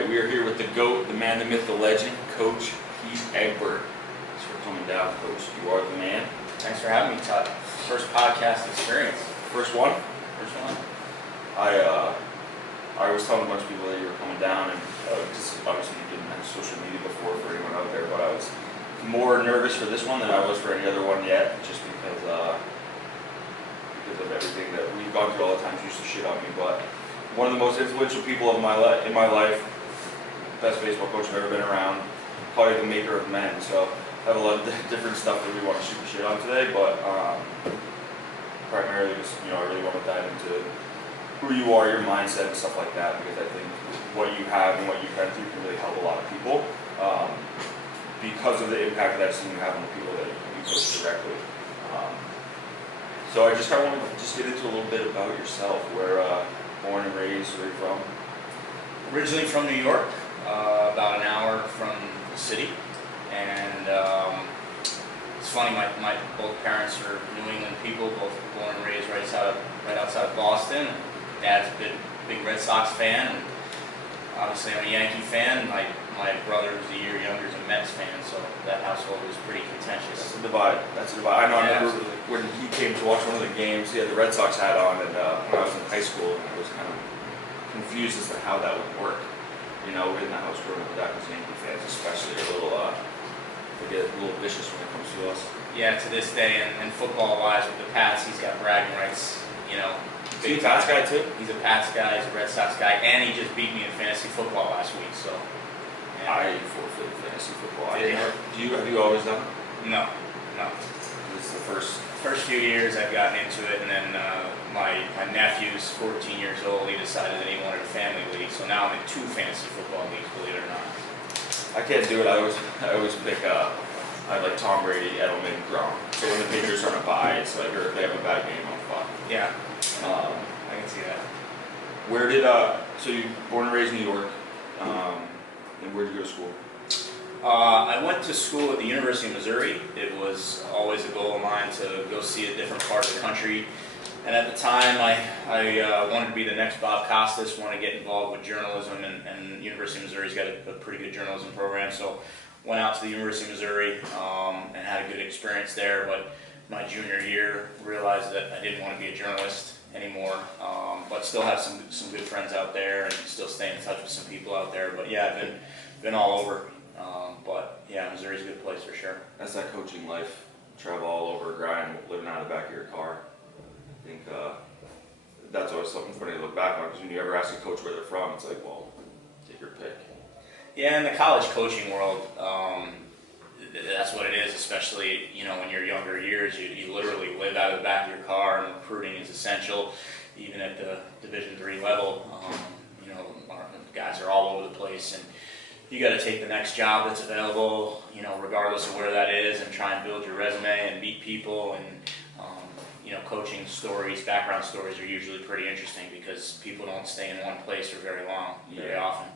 right, we are here with the GOAT, the man, the myth, the legend, Coach Egbert. Thanks for coming down, Coach. You are the man. Thanks for having me, Tuttle. First podcast experience. First one? First one. I was telling a bunch of people that you were coming down, and just obviously you didn't have social media before for anyone out there, but I was more nervous for this one than I was for any other one yet, just because of everything that we've gone through. All the times you used to shit on me, but one of the most influential people in my life, best baseball coach I've ever been around, probably the maker of men. So I have a lot of different stuff that we want to shoot the shit on today, but primarily just, I really want to dive into who you are, your mindset, and stuff like that, because I think what you have and what you've been through can really help a lot of people because of the impact that I've seen you have on the people that you coach directly. So I just kind of want to just get into a little bit about yourself. Where born and raised, where are you from? Originally from New York, about an hour from the city, and it's funny. My both parents are New England people, both born and raised right outside of Boston. Dad's a big Red Sox fan, and obviously I'm a Yankee fan. My brother, who's a year younger, is a Mets fan, so that household was pretty contentious. That's a divide. I know. I remember when he came to watch one of the games, he had the Red Sox hat on, and when I was in high school, I was kind of confused as to how that would work. In the house growing up with that, because Yankee fans especially are they get a little vicious when it comes to us. Yeah, to this day, and football-wise, with the Pats, he's got bragging rights, Is he a Pats guy too? He's a Pats guy, he's a Red Sox guy, and he just beat me in fantasy football last week, so. Yeah. I forfeited fantasy football. Have you always done it? No. This is the first few years I've gotten into it, and then my nephew's 14 years old. He decided that he wanted a family league, so now I'm in 2 fantasy football leagues, believe it or not. I can't do it. I always pick I like Tom Brady, Edelman, Gronk. So when the Patriots are on a bye, it's like, or if they have a bad game, I'm fucked. Yeah, I can see that. Where did so you born and raised in New York, and where did you go to school? I went to school at the University of Missouri. It was always a goal of mine to go see a different part of the country. And at the time, I wanted to be the next Bob Costas, wanted to get involved with journalism, and University of Missouri's got a pretty good journalism program. So went out to the University of Missouri and had a good experience there. But my junior year, realized that I didn't want to be a journalist anymore, but still have some good friends out there and still stay in touch with some people out there. But yeah, I've been all over. But yeah, Missouri's a good place for sure. That's that coaching life. Travel all over, grind, living out of the back of your car. I think that's always something funny to look back on, because when you ever ask a coach where they're from, it's like, well, take your pick. Yeah, in the college coaching world, that's what it is, especially in your younger years. You literally live out of the back of your car, and recruiting is essential, even at the Division III level. Guys are all over the place, and you got to take the next job that's available, regardless of where that is, and try and build your resume and meet people. And coaching stories, background stories are usually pretty interesting, because people don't stay in one place for very long, very often.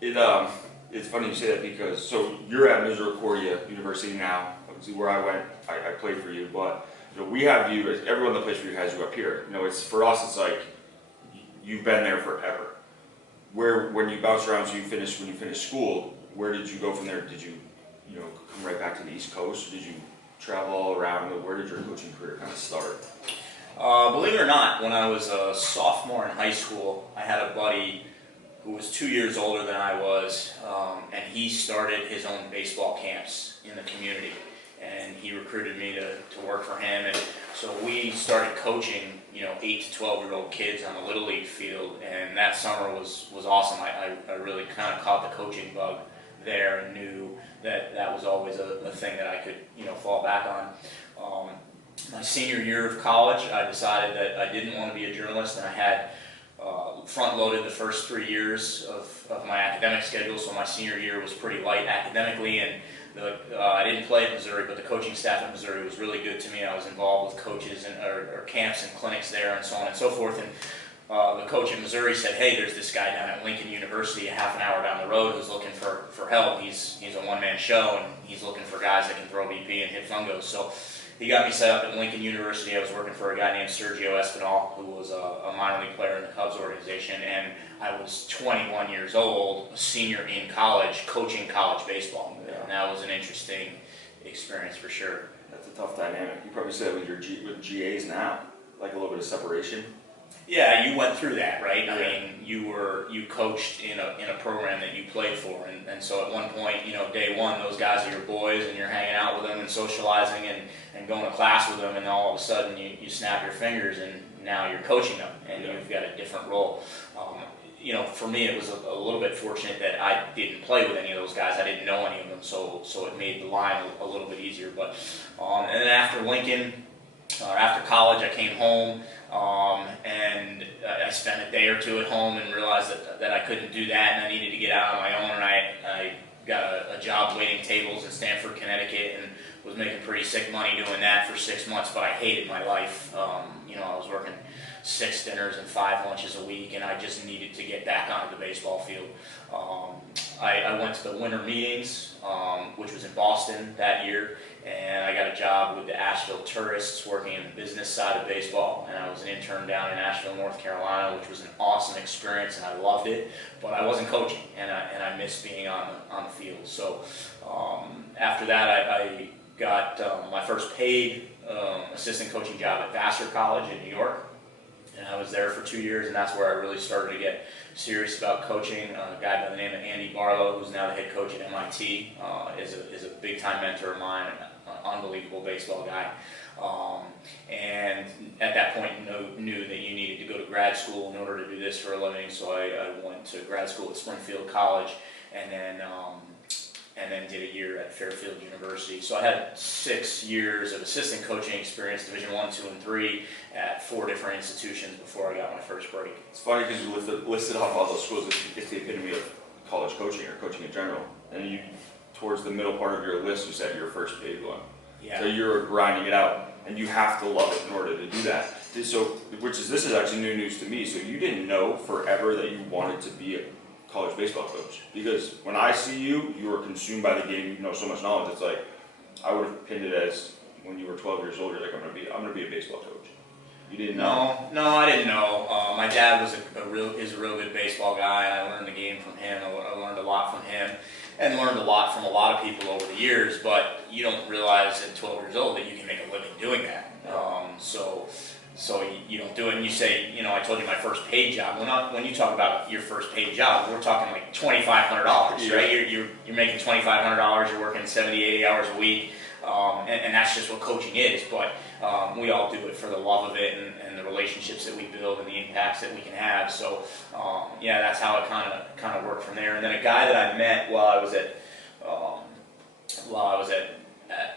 It's funny you say that, because so you're at Misericordia University now. Obviously, where I went, I played for you, but we have you as everyone that plays for you has you up here. It's for us. It's like you've been there forever. When you bounce around, when you finish school, where did you go from there? Did you come right back to the East Coast, or did you travel all around? Where did your coaching career kind of start? Believe it or not, when I was a sophomore in high school, I had a buddy who was 2 years older than I was, and he started his own baseball camps in the community, and he recruited me to work for him. And so we started coaching 8 to 12-year-old kids on a Little League field, and that summer was awesome. I really kind of caught the coaching bug there, and knew that was always a thing that I could fall back on. My senior year of college, I decided that I didn't want to be a journalist, and I had front-loaded the first 3 years of my academic schedule, so my senior year was pretty light academically, and I didn't play at Missouri, but the coaching staff at Missouri was really good to me. I was involved with coaches or camps and clinics there, and so on and so forth. And the coach at Missouri said, "Hey, there's this guy down at Lincoln University, a half an hour down the road, who's looking for help. He's a one-man show, and he's looking for guys that can throw BP and hit fungos." So he got me set up at Lincoln University. I was working for a guy named Sergio Espinal, who was a minor league player in the Cubs organization, and I was 21 years old, a senior in college, coaching college baseball. Yeah. And that was an interesting experience for sure. That's a tough dynamic. You probably say that with your with GAs now, like a little bit of separation. Yeah, you went through that, right? Yeah. I mean, you coached in a program that you played for, and so at one point, day one, those guys are your boys, and you're hanging out with them and socializing and going to class with them, and all of a sudden you snap your fingers, and now you're coaching them, and Yeah. you've got a different role. For me, it was a little bit fortunate that I didn't play with any of those guys. I didn't know any of them, so it made the line a little bit easier. But and then after Lincoln, after college, I came home. And I spent a day or two at home and realized that I couldn't do that, and I needed to get out on my own, and I got a job waiting tables in Stamford, Connecticut, and was making pretty sick money doing that for 6 months, but I hated my life. I was working 6 dinners and 5 lunches a week, and I just needed to get back onto the baseball field. I went to the winter meetings, which was in Boston that year, and I got a job with the Asheville Tourists working in the business side of baseball, and I was an intern down in Asheville, North Carolina, which was an awesome experience, and I loved it, but I wasn't coaching, and I missed being on the field. So after that, I got my first paid assistant coaching job at Vassar College in New York, and I was there for 2 years, and that's where I really started to get serious about coaching. A guy by the name of Andy Barlow, who's now the head coach at MIT, is a big-time mentor of mine, an unbelievable baseball guy. And at that point, knew that you needed to go to grad school in order to do this for a living, so I went to grad school at Springfield College, and then did a year at Fairfield University. So I had 6 years of assistant coaching experience, Division I, II, and III, at 4 different institutions before I got my first break. It's funny because you listed off all those schools. It's the epitome of college coaching or coaching in general. And you, towards the middle part of your list, you said your first paid one. Yeah. So you're grinding it out, and you have to love it in order to do that. So, this is actually new news to me. So you didn't know forever that you wanted to be a college baseball coach, because when I see you, you are consumed by the game. You know so much knowledge. It's like I would have pinned it as when you were 12 years old. You're like, I'm gonna be a baseball coach. You didn't know? No, I didn't know. My dad was a real good baseball guy, and I learned the game from him. I learned a lot from him, and learned a lot from a lot of people over the years. But you don't realize at 12 years old that you can make a living doing that. So you don't do it, and you say, I told you my first paid job. When you talk about your first paid job, we're talking like $2,500, yeah. right? You're making $2,500. You're working 70, 80 hours a week, and that's just what coaching is. But we all do it for the love of it and the relationships that we build and the impacts that we can have. So that's how it kind of worked from there. And then a guy that I met while I was at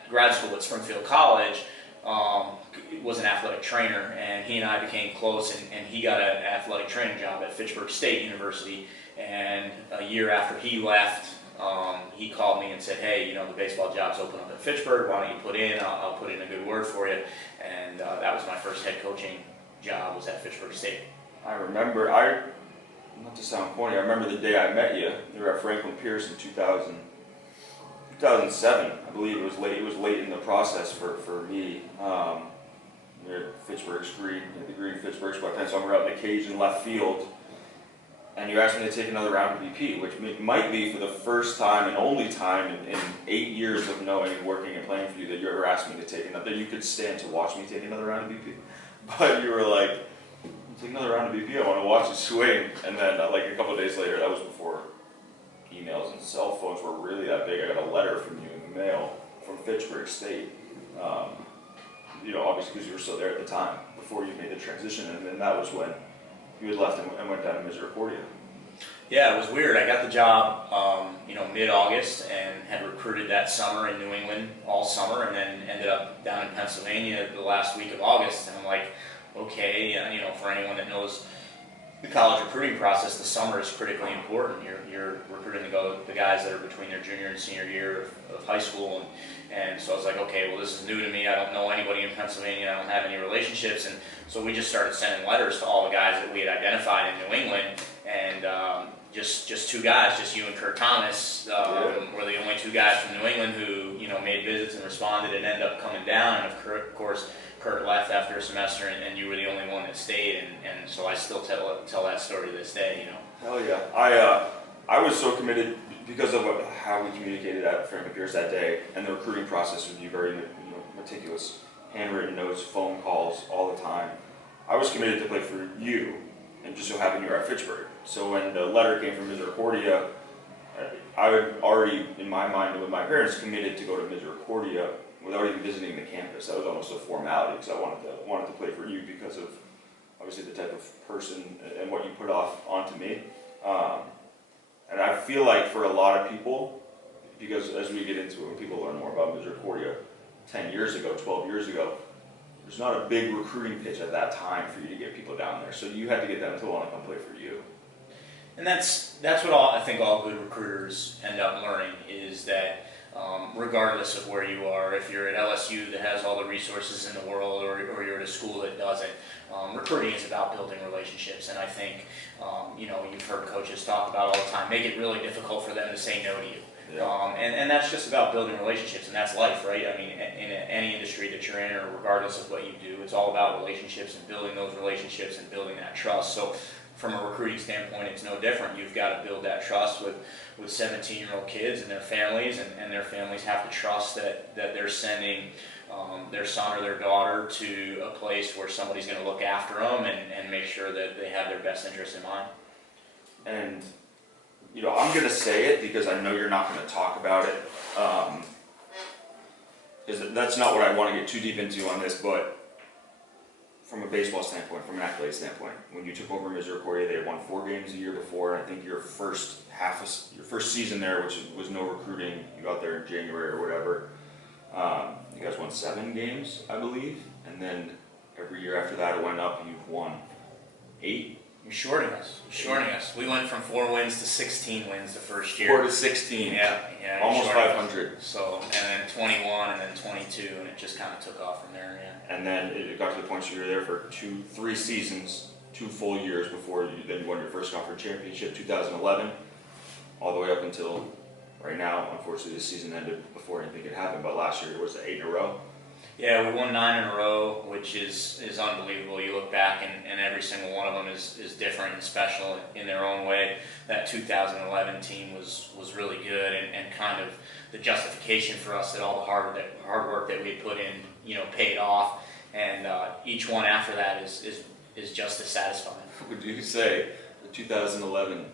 grad school at Springfield College. Was an athletic trainer, and he and I became close, and he got an athletic training job at Fitchburg State University, and a year after he left, he called me and said, hey, the baseball job's open up at Fitchburg, why don't you put in, I'll put in a good word for you, and that was my first head coaching job, was at Fitchburg State. I remember, not to sound corny, I remember the day I met you. You were at Franklin Pierce in 2007, I believe. It was late in the process for me. We were at Fitchburg's green, the green Fitchburg sweatpants, so we were out in the cage in left field, and you asked me to take another round of BP, which might be for the first time and only time in 8 years of knowing and working and playing for you that you ever asked me to take another, that you could stand to watch me take another round of BP. But you were like, take another round of BP, I want to watch it swing. And then like a couple of days later, that was before emails and cell phones were really that big, I got a letter from you in the mail from Fitchburg State. Obviously because you were still there at the time, before you made the transition, and then that was when you had left and went down to Misericordia. Yeah, it was weird. I got the job, mid-August, and had recruited that summer in New England all summer, and then ended up down in Pennsylvania the last week of August, and I'm like, okay, for anyone that knows the college recruiting process, the summer is critically important. You're recruiting the guys that are between their junior and senior year of high school, and so I was like, okay, well, this is new to me. I don't know anybody in Pennsylvania. I don't have any relationships, and so we just started sending letters to all the guys that we had identified in New England, and just two guys, just you and Kurt Thomas, were the only two guys from New England who made visits and responded and ended up coming down. And of course, Kurt left after a semester, and you were the only one that stayed. And so I still tell that story to this day. Hell yeah! I was so committed because of how we communicated at Franklin Pierce that day, and the recruiting process would be very meticulous, handwritten notes, phone calls all the time. I was committed to play for you, and just so happened you were at Fitchburg. So when the letter came from Misericordia, I had already, in my mind, with my parents, committed to go to Misericordia without even visiting the campus. That was almost a formality because I wanted to play for you because of obviously the type of person and what you put off onto me. And I feel like for a lot of people, because as we get into it, when people learn more about Misericordia 10 years ago, 12 years ago, there's not a big recruiting pitch at that time for you to get people down there. So you had to get them to want to come play for you. And that's what I think all good recruiters end up learning is that regardless of where you are, if you're at LSU that has all the resources in the world or you're at a school that doesn't, recruiting is about building relationships. And I think, you've heard coaches talk about all the time, make it really difficult for them to say no to you. Yeah. And that's just about building relationships, and that's life, right? I mean, in any industry that you're in, or regardless of what you do, it's all about relationships and building those relationships and building that trust. So from a recruiting standpoint, it's no different. You've got to build that trust with 17-year-old kids and their families, and their families have to trust that they're sending their son or their daughter to a place where somebody's going to look after them and make sure that they have their best interests in mind. And I'm going to say it because I know you're not going to talk about it. That's not what I want to get too deep into on this, but from a baseball standpoint, from an accolade standpoint, when you took over Misericordia, they had won 4 games the year before. And I think your first season there, which was no recruiting, you got there in January or whatever. You guys won 7 games, I believe, and then every year after that it went up. You've won 8. You're shorting us. We went from 4 wins to 16 wins the first year. 4 to 16. Yeah. Almost 500. So, and then 21, and then 22, and it just kind of took off from there. Yeah. And then it got to the point where you were there for 3 seasons, 2 full years before then you won your first conference championship, 2011, all the way up until right now. Unfortunately, this season ended before anything could happen. But last year it was 8 in a row. Yeah, we won 9 in a row, which is unbelievable. You look back, and every single one of them is different and special in their own way. That 2011 team was really good, and kind of the justification for us that all the hard work that we put in, paid off. And each one after that is just as satisfying. Would you say the 2011?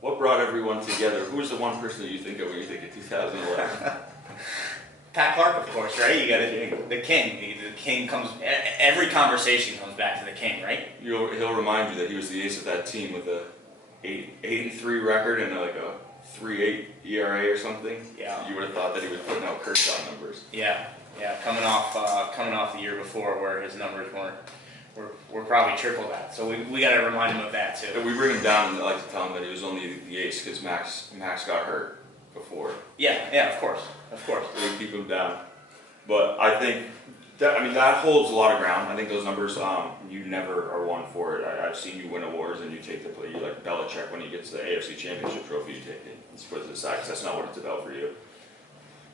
What brought everyone together? Who was the one person that you think of when you think of 2011? Pat Clark, of course, right? You got the king. The king comes. Every conversation comes back to the king, right? He'll remind you that he was the ace of that team with a 8-3 record and like a 3.8 ERA or something. Yeah. You would have thought that he was putting out Kershaw numbers. Yeah. Coming off the year before where his numbers were probably triple that. So we got to remind him of that too. And we bring him down, and I like to tell him that he was only the ace because Max got hurt before. Yeah, of course. So we keep him down. But I think that holds a lot of ground. I think those numbers, you never are one for it. I've seen you win awards and you take the play. You like Belichick when he gets the AFC Championship trophy, you take it and put it to the side because that's not what it's about for you.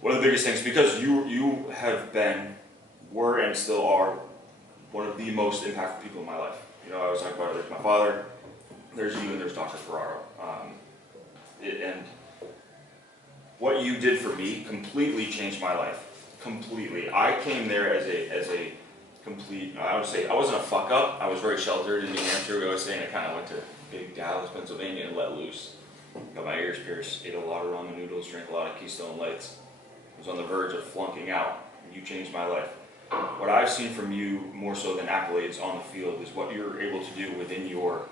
One of the biggest things, because you were and still are one of the most impactful people in my life. I was talking about it, there's my father, there's you, and there's Dr. Ferraro. And what you did for me completely changed my life. Completely. I came there as a complete, I would say, I wasn't a fuck up. I was very sheltered in New Hampshire. I was saying I kind of went to big Dallas, Pennsylvania and let loose. Got my ears pierced, ate a lot of ramen noodles, drank a lot of Keystone Lights. I was on the verge of flunking out. And you changed my life. What I've seen from you, more so than accolades on the field, is what you're able to do within your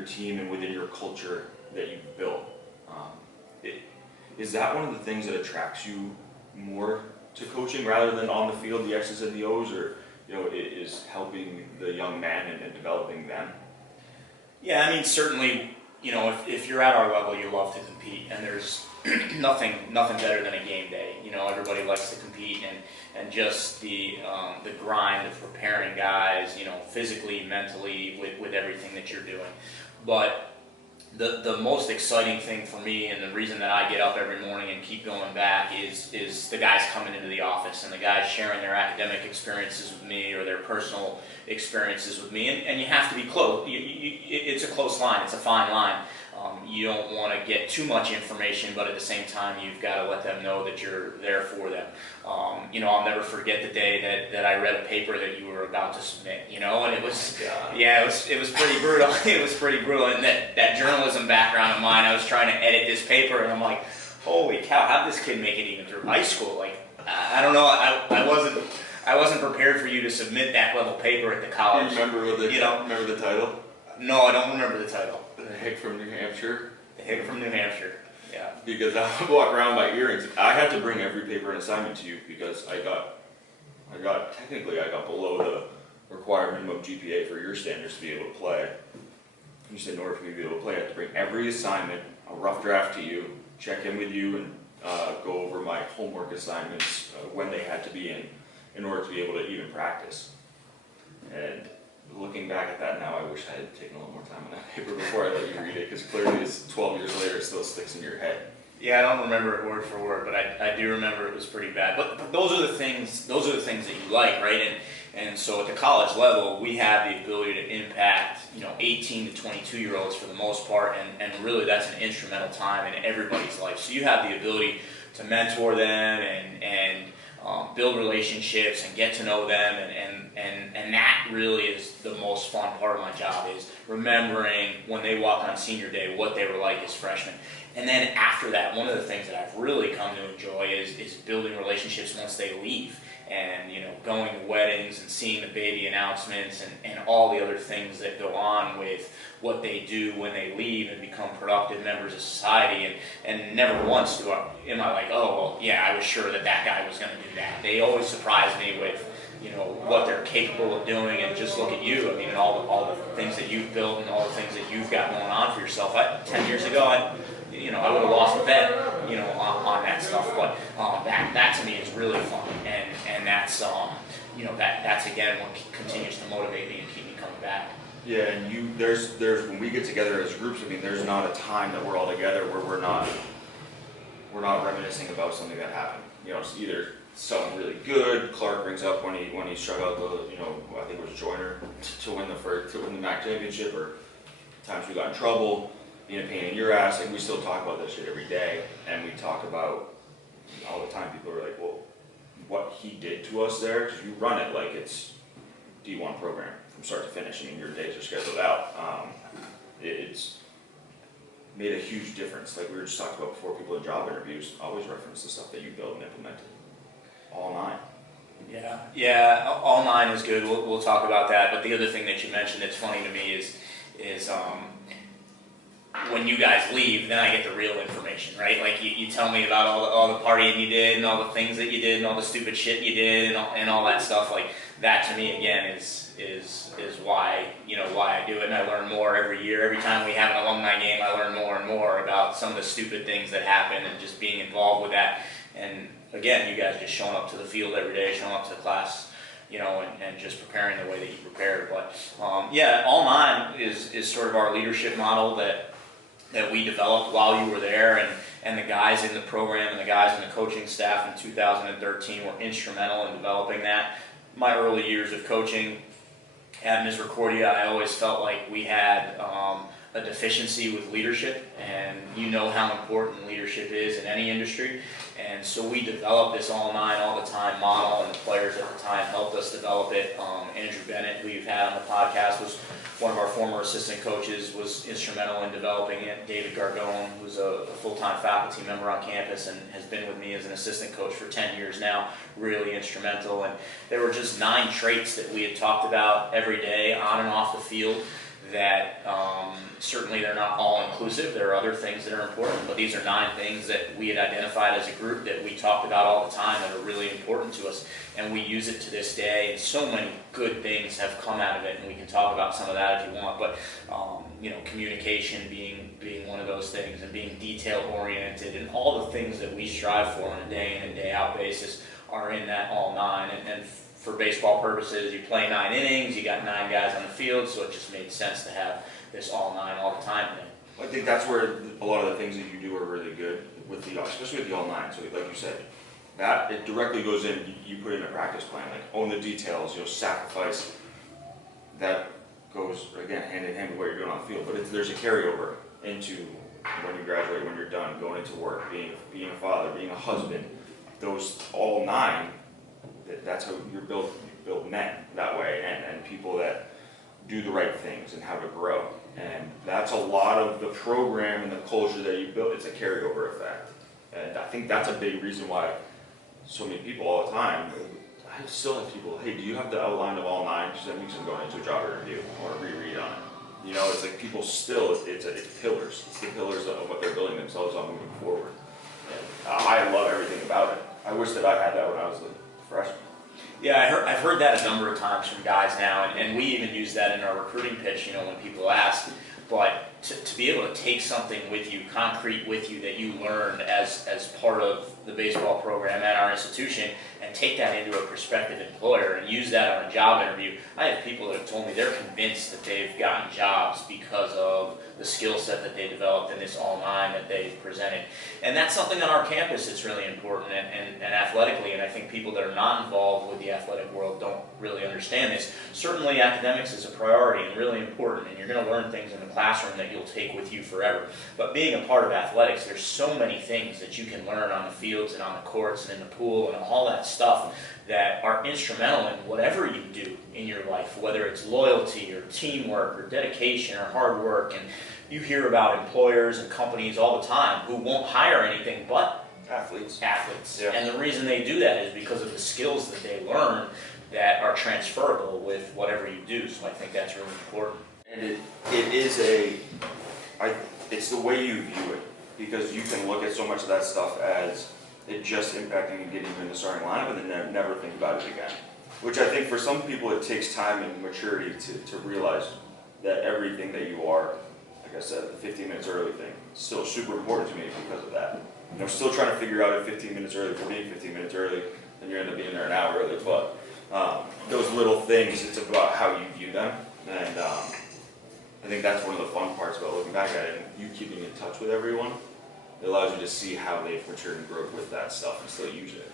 team and within your culture that you've built. Is that one of the things that attracts you more to coaching rather than on the field, the X's and the O's, or is helping the young man and developing them? Yeah, I mean, certainly you know, if you're at our level, you love to compete, and there's nothing better than a game day. You know, everybody likes to compete, and just the grind of preparing guys, you know, physically, mentally, with everything that you're doing. But the most exciting thing for me, and the reason that I get up every morning and keep going back, is the guys coming into the office and the guys sharing their academic experiences with me or their personal experiences with me. And you have to be close. It's a close line. It's a fine line. You don't want to get too much information, but at the same time, you've got to let them know that you're there for them. You know, I'll never forget the day that I read a paper that you were about to submit, you know, and it was, yeah, it was pretty brutal. It was pretty brutal. And that journalism background of mine, I was trying to edit this paper, and I'm like, holy cow, how did this kid make it even through high school? Like, I don't know, I wasn't prepared for you to submit that level paper at the college. Do you remember the title? No, I don't remember the title. The Hick from New Hampshire? The Hick from New Hampshire, yeah. Because I would walk around my earrings. I had to bring every paper and assignment to you because I got below the required minimum GPA for your standards to be able to play. You said in order for me to be able to play, I had to bring every assignment, a rough draft to you, check in with you, and go over my homework assignments when they had to be in order to be able to even practice. And looking back at that now, I wish I had taken a little more time on that paper before I let you read it, because clearly it's 12 years later, it still sticks in your head. Yeah, I don't remember it word for word, but I do remember it was pretty bad. But those are the things that you like, right? And so at the college level, we have the ability to impact, you know, 18 to 22-year-olds for the most part, and really that's an instrumental time in everybody's life. So you have the ability to mentor them and build relationships and get to know them, and that really is the most fun part of my job, is remembering when they walk on senior day what they were like as freshmen. And then after that, one of the things that I've really come to enjoy is building relationships once they leave, and, you know, going to weddings and seeing the baby announcements and all the other things that go on with what they do when they leave and become productive members of society. And never once am I like, oh, well, yeah, I was sure that guy was going to do that. They always surprise me with, you know, what they're capable of doing, and just look at you. I mean, and all the things that you've built and all the things that you've got going on for yourself. 10 years ago, I would have lost a bet, you know, on that stuff. But that to me is really fun, and that's you know, that's again what continues to motivate me and keep me coming back. Yeah, and there's when we get together as groups, I mean, there's not a time that we're all together where we're not reminiscing about something that happened. You know, it's either something really good. Clark brings up when he struck out the, you know, I think it was Joyner to win the MAC championship, or times we got in trouble, being a pain in your ass. Like, we still talk about this shit every day, and we talk about all the time. People are like, well, what he did to us there, because you run it like it's D1 program from start to finish. I mean, your days are scheduled out. It's made a huge difference. Like we were just talking about before, people in job interviews always reference the stuff that you built and implemented. All 9. Yeah, all 9 is good. We'll talk about that. But the other thing that you mentioned that's funny to me is when you guys leave, then I get the real information, right? Like you tell me about all the partying you did and all the things that you did and all the stupid shit you did and all that stuff. Like that to me again is why, you know, why I do it, and I learn more every year. Every time we have an alumni game, I learn more and more about some of the stupid things that happen and just being involved with that. And again, you guys just showing up to the field every day, showing up to the class, you know, and just preparing the way that you prepared. But yeah, all 9 is sort of our leadership model that we developed while you were there, and the guys in the program and the guys in the coaching staff in 2013 were instrumental in developing that. My early years of coaching at Misericordia, I always felt like we had a deficiency with leadership, and you know how important leadership is in any industry. And so we developed this all 9 all the time model, and the players at the time helped us develop it. Andrew Bennett, who you've had on the podcast, was one of our former assistant coaches, was instrumental in developing it. David Gargone, who's a full-time faculty member on campus and has been with me as an assistant coach for 10 years now, really instrumental. And there were just 9 traits that we had talked about every day on and off the field that certainly they're not all inclusive. There are other things that are important, but these are 9 things that we had identified as a group that we talked about all the time that are really important to us, and we use it to this day. And so many good things have come out of it, and we can talk about some of that if you want. But communication being one of those things, and being detail oriented, and all the things that we strive for on a day in and day out basis are in that all nine. And for baseball purposes, you play 9 innings, you got 9 guys on the field, so it just made sense to have this all nine all the time thing. I think that's where a lot of the things that you do are really good with especially with the all nine. So like you said, that it directly goes in. You put in a practice plan, like own the details. Sacrifice. That goes again hand in hand with what you're doing on the field. But there's a carryover into when you graduate, when you're done, going into work, being a father, being a husband. Those all 9. That's how you're built men that way, and people that do the right things and how to grow. And that's a lot of the program and the culture that you built. It's a carryover effect. And I think that's a big reason why so many people all the time, I still have people, hey, do you have the outline of all 9? Because that means I'm going into a job interview or a reread on it. It's like people still, it's pillars. It's the pillars of what they're building themselves on moving forward. And I love everything about it. I wish that I had that when I was a freshman. Yeah, I've heard that a number of times from guys now, and we even use that in our recruiting pitch, when people ask. But to be able to take something with you, concrete with you, that you learned as part of the baseball program at our institution, and take that into a prospective employer and use that on a job interview. I have people that have told me they're convinced that they've gotten jobs because of the skill set that they developed in this all 9 that they've presented. And that's something on our campus that's really important, and athletically, and I think people that are not involved with the athletic world don't really understand this. Certainly academics is a priority and really important, and you're going to learn things in the classroom that you'll take with you forever. But being a part of athletics, there's so many things that you can learn on the fields and on the courts and in the pool and all that stuff that are instrumental in whatever you do in your life, whether it's loyalty or teamwork or dedication or hard work. And you hear about employers and companies all the time who won't hire anything but athletes. Yeah. And the reason they do that is because of the skills that they learn that are transferable with whatever you do. So I think that's really important. And it's the way you view it, because you can look at so much of that stuff as it just impacting and getting you in the starting lineup, and then never think about it again. Which I think for some people it takes time and maturity to realize that everything that you are, like I said, the 15 minutes early thing, is still super important to me because of that. Still trying to figure out if 15 minutes early for being 15 minutes early, then you end up being there an hour early. But those little things, it's about how you view them. And I think that's one of the fun parts about looking back at it, and you keeping in touch with everyone. It allows you to see how they've matured and grown with that stuff and still use it.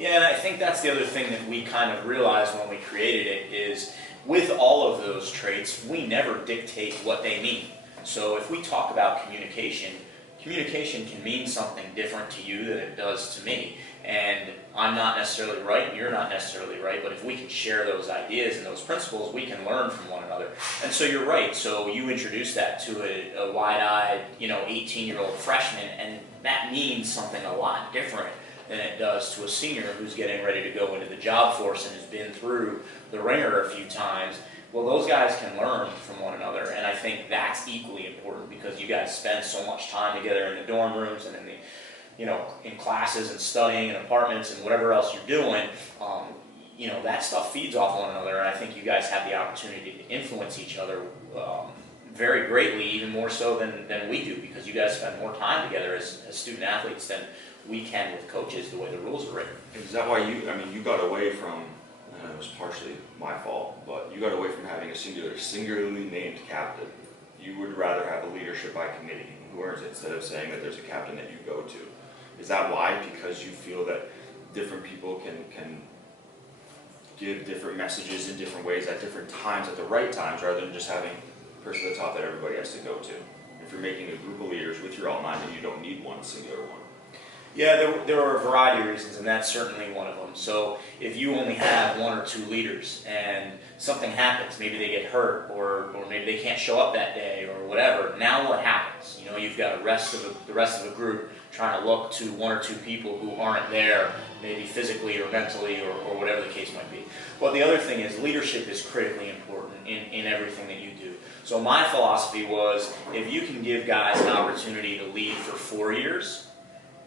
Yeah, and I think that's the other thing that we kind of realized when we created it is, with all of those traits, we never dictate what they mean. So if we talk about communication can mean something different to you than it does to me. And I'm not necessarily right, and you're not necessarily right, but if we can share those ideas and those principles, we can learn from one another. And so you're right, so you introduce that to a wide-eyed, 18-year-old freshman, and that means something a lot different than it does to a senior who's getting ready to go into the job force and has been through the ringer a few times. Well, those guys can learn from one another, and I think that's equally important, because you guys spend so much time together in the dorm rooms and in the in classes and studying in apartments and whatever else you're doing. That stuff feeds off one another, and I think you guys have the opportunity to influence each other very greatly, even more so than we do, because you guys spend more time together as student athletes than we can with coaches, the way the rules are written. Is that why you got away from, and it was partially my fault, but you got away from having a singularly named captain? You would rather have a leadership by committee who earns it, instead of saying that there's a captain that you go to. Is that why? Because you feel that different people can give different messages in different ways at different times, at the right times, rather than just having a person at the top that everybody has to go to? If you're making a group of leaders with your all nine, then you don't need one singular one. Yeah, there are a variety of reasons, and that's certainly one of them. So if you only have 1 or 2 leaders and something happens, maybe they get hurt, or maybe they can't show up that day or whatever, now what happens? You've got the rest of the group trying to look to 1 or 2 people who aren't there, maybe physically or mentally or whatever the case might be. But the other thing is, leadership is critically important in everything that you do. So my philosophy was, if you can give guys an opportunity to lead for 4 years,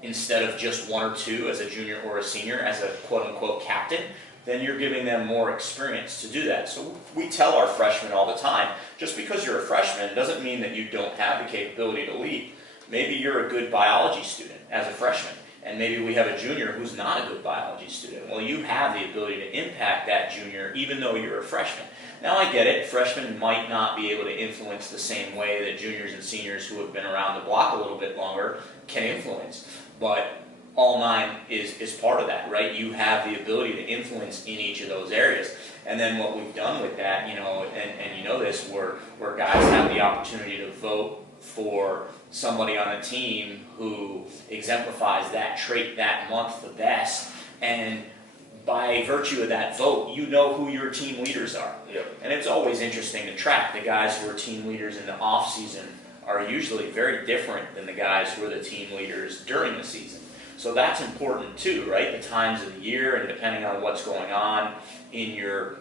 instead of just 1 or 2 as a junior or a senior as a quote-unquote captain, then you're giving them more experience to do that. So we tell our freshmen all the time, just because you're a freshman doesn't mean that you don't have the capability to lead. Maybe you're a good biology student as a freshman, and maybe we have a junior who's not a good biology student. Well, you have the ability to impact that junior even though you're a freshman. Now I get it, freshmen might not be able to influence the same way that juniors and seniors who have been around the block a little bit longer can influence, but all nine is part of that, right? You have the ability to influence in each of those areas. And then what we've done with that, you know, and you know this, where guys have the opportunity to vote for somebody on a team who exemplifies that trait that month the best, and by virtue of that vote, you know who your team leaders are. Yep. And it's always interesting to track. The guys who are team leaders in the off season are usually very different than the guys who are the team leaders during the season. So that's important too, right? The times of the year, and depending on what's going on in your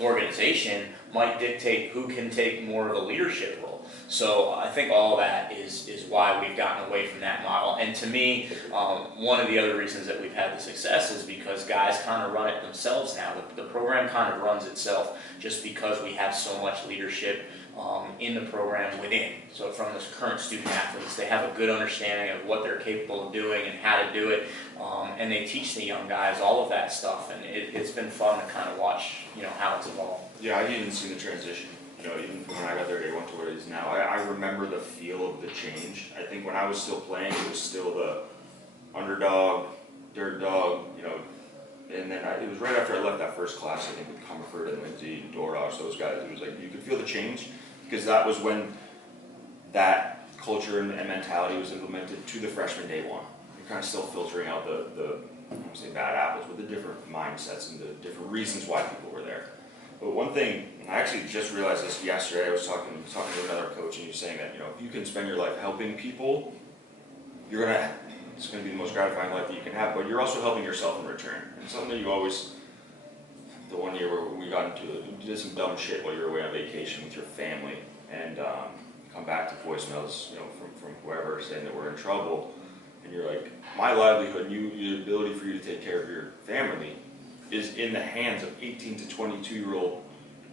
organization, might dictate who can take more of a leadership role. So I think all that is why we've gotten away from that model. And to me, one of the other reasons that we've had the success is because guys kind of run it themselves now. The program kind of runs itself just because we have so much leadership in the program within. So from the current student athletes, they have a good understanding of what they're capable of doing and how to do it, and they teach the young guys all of that stuff, and it's been fun to kind of watch, you know, how it's evolved. Yeah, I didn't see the transition. You know, even from when I got there day one to what it is now. I remember the feel of the change. I think when I was still playing, it was still the underdog, dirt dog, you know, and then it was right after I left that first class, I think, with Comerford and Lindsay and Dorosh, those guys. It was like, you could feel the change, because that was when that culture and mentality was implemented to the freshman day one. You're kind of still filtering out the I don't want to say bad apples, but the different mindsets and the different reasons why people were there. But one thing, I actually just realized this yesterday, I was talking to another coach, and he was saying that, you know, if you can spend your life helping people, it's gonna be the most gratifying life that you can have, but you're also helping yourself in return. And something that you always, the one year where we got into it, you did some dumb shit while you were away on vacation with your family, and come back to voicemails, you know, from whoever saying that we're in trouble, and you're like, my livelihood, the ability for you to take care of your family is in the hands of 18 to 22-year-old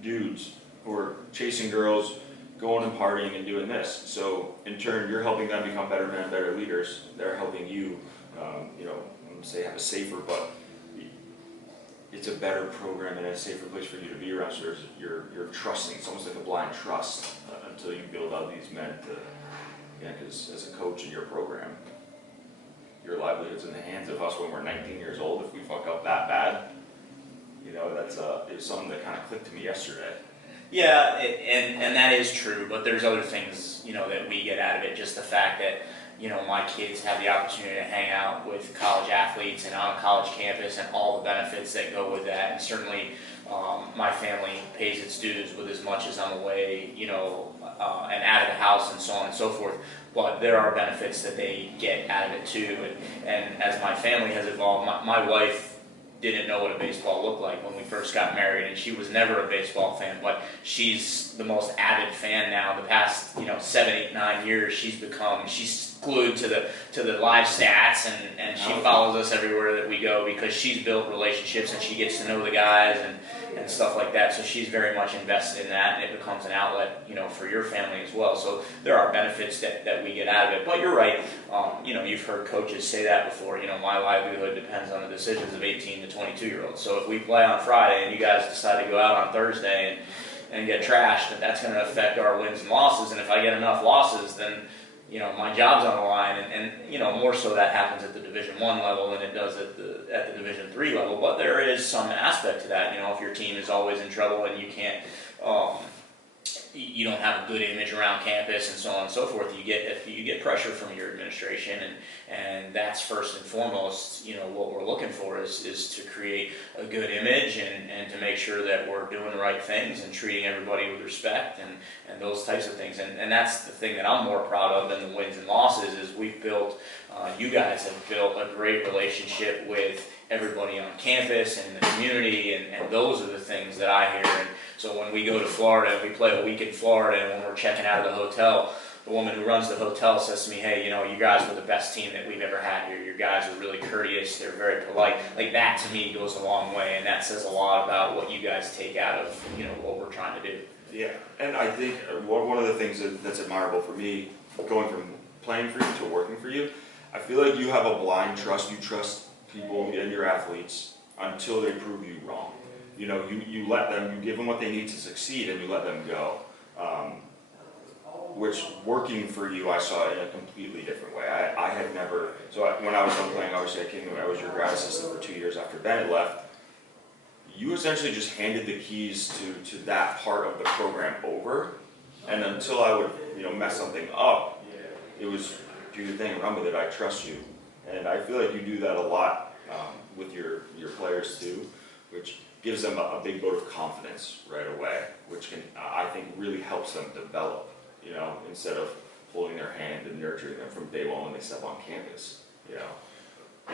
dudes who are chasing girls, going and partying and doing this. So in turn, you're helping them become better men, better leaders. They're helping you, you know, I wouldn't say have a safer, but it's a better program and a safer place for you to be around. So you're trusting. It's almost like a blind trust until you build out these men to, yeah, because as a coach in your program, your livelihood's in the hands of us when we're 19 years old. If we fuck up that bad, you know, it was something that kind of clicked to me yesterday. Yeah, and that is true, but there's other things, you know, that we get out of it. Just the fact that, you know, my kids have the opportunity to hang out with college athletes and on a college campus and all the benefits that go with that. And certainly my family pays its dues with as much as I'm away, you know, and out of the house and so on and so forth. But there are benefits that they get out of it too. And as my family has evolved, my wife didn't know what a baseball looked like when we first got married, and she was never a baseball fan, but she's the most avid fan now. The past, you know, 7, 8, 9 years, she's glued to the live stats, and she follows us everywhere that we go because she's built relationships and she gets to know the guys and stuff like that. So she's very much invested in that, and it becomes an outlet, you know, for your family as well. So there are benefits that we get out of it. But you're right. You know, you've heard coaches say that before. You know, my livelihood depends on the decisions of 18 to 22-year-olds. So if we play on Friday and you guys decide to go out on Thursday and get trashed, that's going to affect our wins and losses. And if I get enough losses, then, you know, my job's on the line, and you know, more so that happens at the Division I level than it does at the Division III level. But there is some aspect to that. You know, if your team is always in trouble and you can't, you don't have a good image around campus and so on and so forth, you get pressure from your administration, and that's first and foremost, you know, what we're looking for is to create a good image and to make sure that we're doing the right things and treating everybody with respect and those types of things. And that's the thing that I'm more proud of than the wins and losses is we've built, you guys have built a great relationship with everybody on campus and the community, and those are the things that I hear. And so when we go to Florida, we play a week in Florida, and when we're checking out of the hotel, the woman who runs the hotel says to me, hey, you know, you guys were the best team that we've ever had here. Your guys are really courteous. They're very polite. Like, that to me goes a long way, and that says a lot about what you guys take out of, you know, what we're trying to do. Yeah, and I think one of the things that's admirable for me, going from playing for you to working for you, I feel like you have a blind trust. You trust people and your athletes until they prove you wrong. You know, you let them, you give them what they need to succeed, and you let them go. Which, working for you, I saw in a completely different way. I had never, when I was done playing, obviously I was your grad assistant for 2 years after Bennett left. You essentially just handed the keys to that part of the program over, and until I would, you know, mess something up, it was, do your thing, run with it, I trust you. And I feel like you do that a lot with your players too, which gives them a big vote of confidence right away, which can, I think, really helps them develop, you know, instead of holding their hand and nurturing them from day one when they step on campus, you know.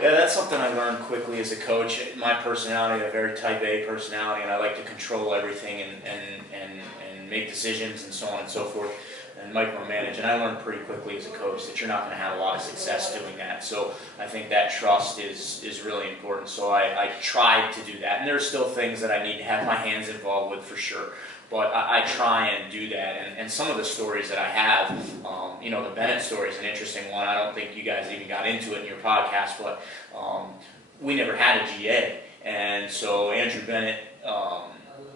Yeah, that's something I learned quickly as a coach. My personality, a very type A personality, and I like to control everything and make decisions and so on and so forth, and micromanage. And I learned pretty quickly as a coach that you're not going to have a lot of success doing that. So I think that trust is really important. So I tried to do that. And there's still things that I need to have my hands involved with for sure. But I try and do that, and some of the stories that I have, you know, the Bennett story is an interesting one. I don't think you guys even got into it in your podcast, but we never had a GA, and so Andrew Bennett,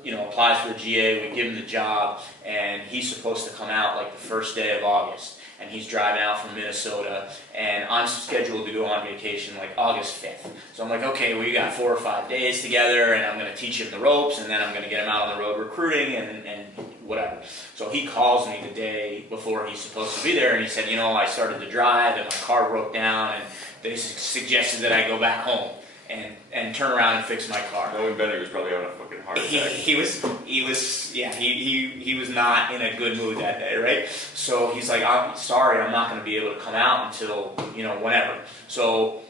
you know, applies for the GA. We give him the job, and he's supposed to come out like the first day of August, and he's driving out from Minnesota, and I'm scheduled to go on vacation like August 5th. So I'm like, okay, well, you got 4 or 5 days together, and I'm going to teach him the ropes, and then I'm going to get him out on the road recruiting and whatever. So he calls me the day before he's supposed to be there, and he said, you know, I started to drive, and my car broke down, and they suggested that I go back home and turn around and fix my car. Knowing Bennett was probably having a fucking heart attack. He was not in a good mood that day, right? So he's like, I'm sorry, I'm not going to be able to come out until, you know, whenever. So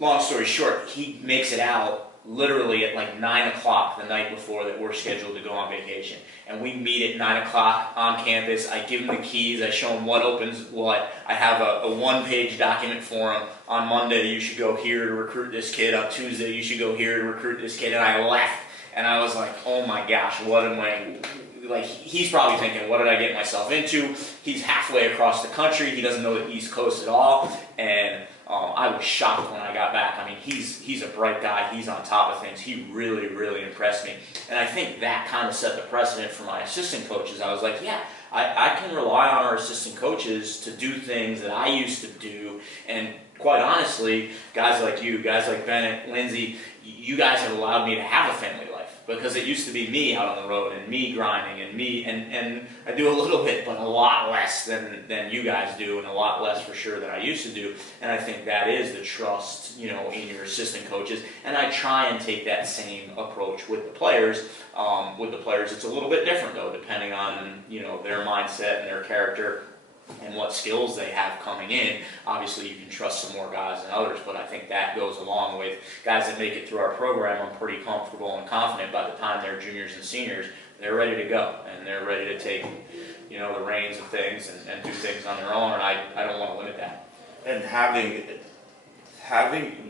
long story short, he makes it out literally at like 9 o'clock the night before that we're scheduled to go on vacation. And we meet at 9 o'clock on campus. I give him the keys. I show him what opens what. I have a one-page document for him. On Monday, you should go here to recruit this kid. On Tuesday, you should go here to recruit this kid. And I left. And I was like, oh my gosh, what am I... Like, he's probably thinking, what did I get myself into? He's halfway across the country. He doesn't know the East Coast at all. And I was shocked when I got back. I mean, he's a bright guy. He's on top of things. He really, really impressed me. And I think that kind of set the precedent for my assistant coaches. I was like, yeah, I can rely on our assistant coaches to do things that I used to do. And quite honestly, guys like you, guys like Bennett, Lindsay, you guys have allowed me to have a family life. Because it used to be me out on the road and me grinding and me, and I do a little bit, but a lot less than you guys do, and a lot less for sure than I used to do. And I think that is the trust, you know, in your assistant coaches. And I try and take that same approach with the players. It's a little bit different though, depending on, you know, their mindset and their character and what skills they have coming in. Obviously, you can trust some more guys than others, but I think that goes along with guys that make it through our program. I'm pretty comfortable and confident by the time they're juniors and seniors, they're ready to go, and they're ready to take, you know, the reins of things and do things on their own, and I don't want to limit that. And having,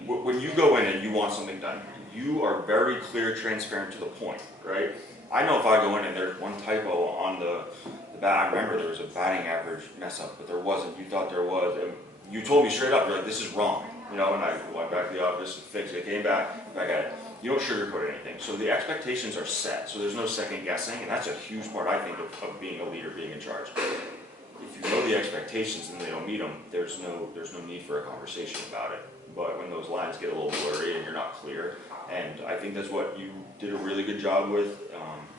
when you go in and you want something done, you are very clear, transparent to the point, right? I know if I go in and there's one typo on the bat, I remember there was a batting average mess up, but there wasn't. You thought there was. And you told me straight up, you're like, this is wrong. You know, and I went back to the office, fixed it, came back at it. You don't sugarcoat anything. So the expectations are set. So there's no second guessing, and that's a huge part, I think, of being a leader, being in charge. If you know the expectations and they don't meet them, there's no need for a conversation about it. But when those lines get a little blurry and you're not clear, and I think that's what you did a really good job with,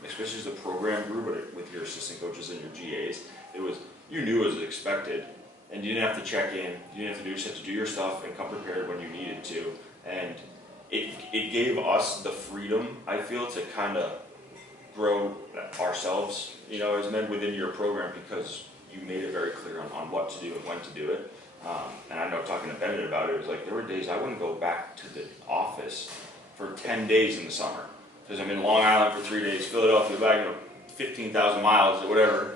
especially as the program grew, but with your assistant coaches and your GAs, it was, you knew as expected, and you didn't have to check in, you didn't have to do, you just had to do your stuff and come prepared when you needed to, and it gave us the freedom, I feel, to kind of grow ourselves, you know, as men within your program, because you made it very clear on what to do and when to do it. And I know talking to Bennett about it, it was like there were days I wouldn't go back to the office for 10 days in the summer. Because I'm in Long Island for 3 days, Philadelphia, back, you know, 15,000 miles or whatever.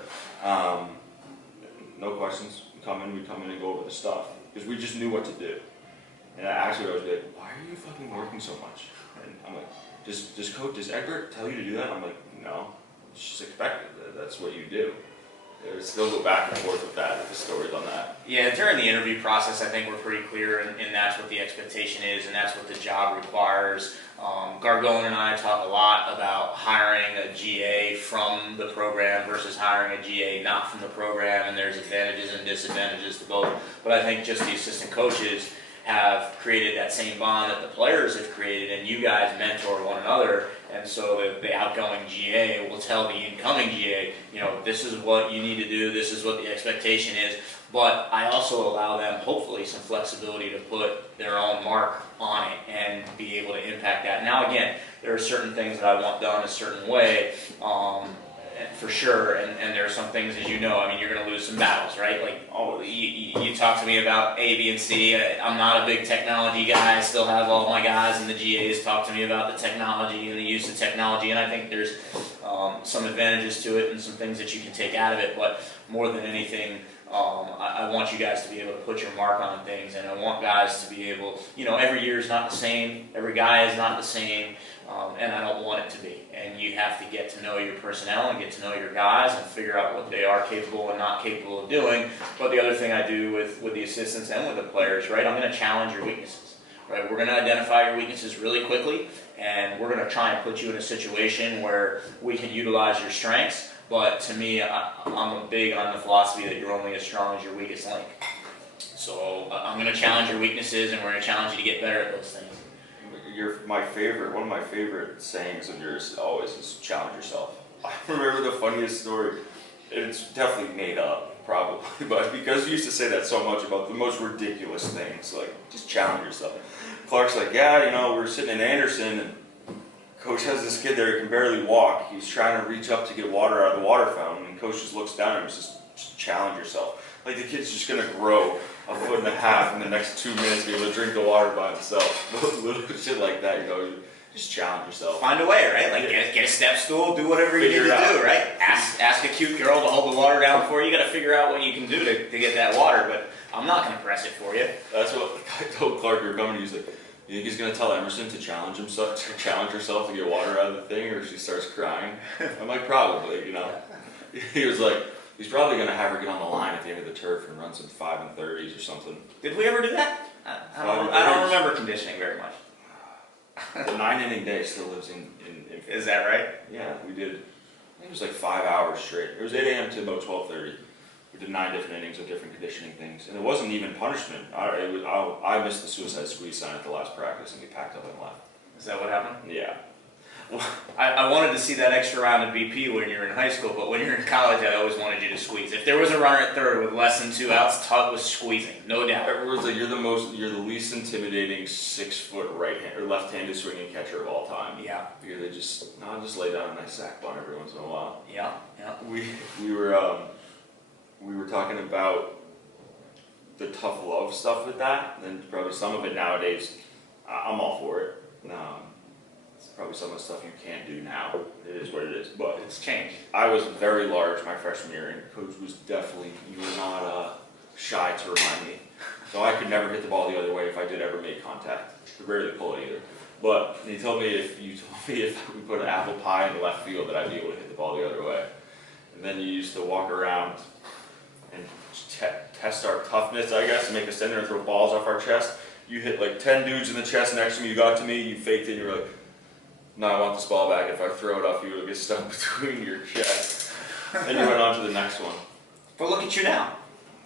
no questions. We come in and go over the stuff because we just knew what to do. And I actually would always be like, why are you fucking working so much? And I'm like, does Egbert tell you to do that? I'm like, no, it's just expected. That's what you do. They would still go back and forth with that, the stories on that. Yeah, during the interview process, I think we're pretty clear, and that's what the expectation is, and that's what the job requires. Gargone and I talk a lot about hiring a GA from the program versus hiring a GA not from the program, and there's advantages and disadvantages to both. But I think just the assistant coaches have created that same bond that the players have created, and you guys mentor one another, and so the outgoing GA will tell the incoming GA, you know, this is what you need to do, this is what the expectation is, but I also allow them, hopefully, some flexibility to put their own mark on it and be able to impact that. Now again, there are certain things that I want done a certain way, for sure, and there are some things, as you know, I mean, you're going to lose some battles, right? Like, oh, you talk to me about A, B, and C. I'm not a big technology guy. I still have all my guys and the GAs talk to me about the technology and the use of technology, and I think there's some advantages to it and some things that you can take out of it, but more than anything, I want you guys to be able to put your mark on things, and I want guys to be able, you know, every year is not the same, every guy is not the same, and I don't want it to be. And you have to get to know your personnel and get to know your guys and figure out what they are capable and not capable of doing. But the other thing I do with the assistants and with the players, right, I'm going to challenge your weaknesses. Right, we're going to identify your weaknesses really quickly, and we're going to try and put you in a situation where we can utilize your strengths. But to me, I'm big on the philosophy that you're only as strong as your weakest link. So I'm going to challenge your weaknesses, and we're going to challenge you to get better at those things. One of my favorite sayings of yours always is challenge yourself. I remember the funniest story, and it's definitely made up, probably, but because you used to say that so much about the most ridiculous things, like just challenge yourself. Clark's like, yeah, you know, we're sitting in Anderson, and Coach has this kid there who can barely walk. He's trying to reach up to get water out of the water fountain, and Coach just looks down and says, just challenge yourself. Like the kid's just going to grow 1.5 feet in the next 2 minutes, be able to drink the water by himself. Little shit like that, you know, just challenge yourself. Find a way, right? Like get a step stool, do whatever you need to do, right? Ask a cute girl to hold the water down for you. You got to figure out what you can do to get that water, but I'm not going to press it for you. That's what I told Clark. We were coming. He's like, you think he's going to tell Emerson to challenge herself to get water out of the thing, or she starts crying? I'm like, probably, you know. He was like, he's probably going to have her get on the line at the end of the turf and run some 5 and 30s or something. Did we ever do that? I don't remember conditioning very much. The 9-inning day still lives in Is that right? Yeah, we did. I think it was like 5 hours straight. It was 8 a.m. to about 12:30. We did 9 different innings of different conditioning things, and it wasn't even punishment. I missed the suicide squeeze sign at the last practice, and we packed up and left. Is that what happened? Yeah. I wanted to see that extra round of BP when you were in high school, but when you're in college, I always wanted you to squeeze. If there was a runner at third with less than 2 outs, Tug was squeezing, no doubt. Everyone's like, you're the least intimidating 6-foot right-hand or left-handed swinging catcher of all time. Yeah. Because they just lay down a nice sack bunt every once in a while. Yeah, yeah. We were talking about the tough love stuff with that, and probably some of it nowadays. I'm all for it. It's probably some of the stuff you can't do now. It is what it is, but It's changed. I was very large my freshman year, and Coach was definitely, you were not shy to remind me. So I could never hit the ball the other way if I did ever make contact. I could rarely pull it either. But he told me if we put an apple pie in the left field that I'd be able to hit the ball the other way. And then you used to walk around and test our toughness, I guess, and make us stand there and throw balls off our chest. You hit like 10 dudes in the chest next to me, you got to me, you faked it, and you were like, no, I want this ball back. If I throw it off, you will get stuck between your chest. Then you went on to the next one. But look at you now.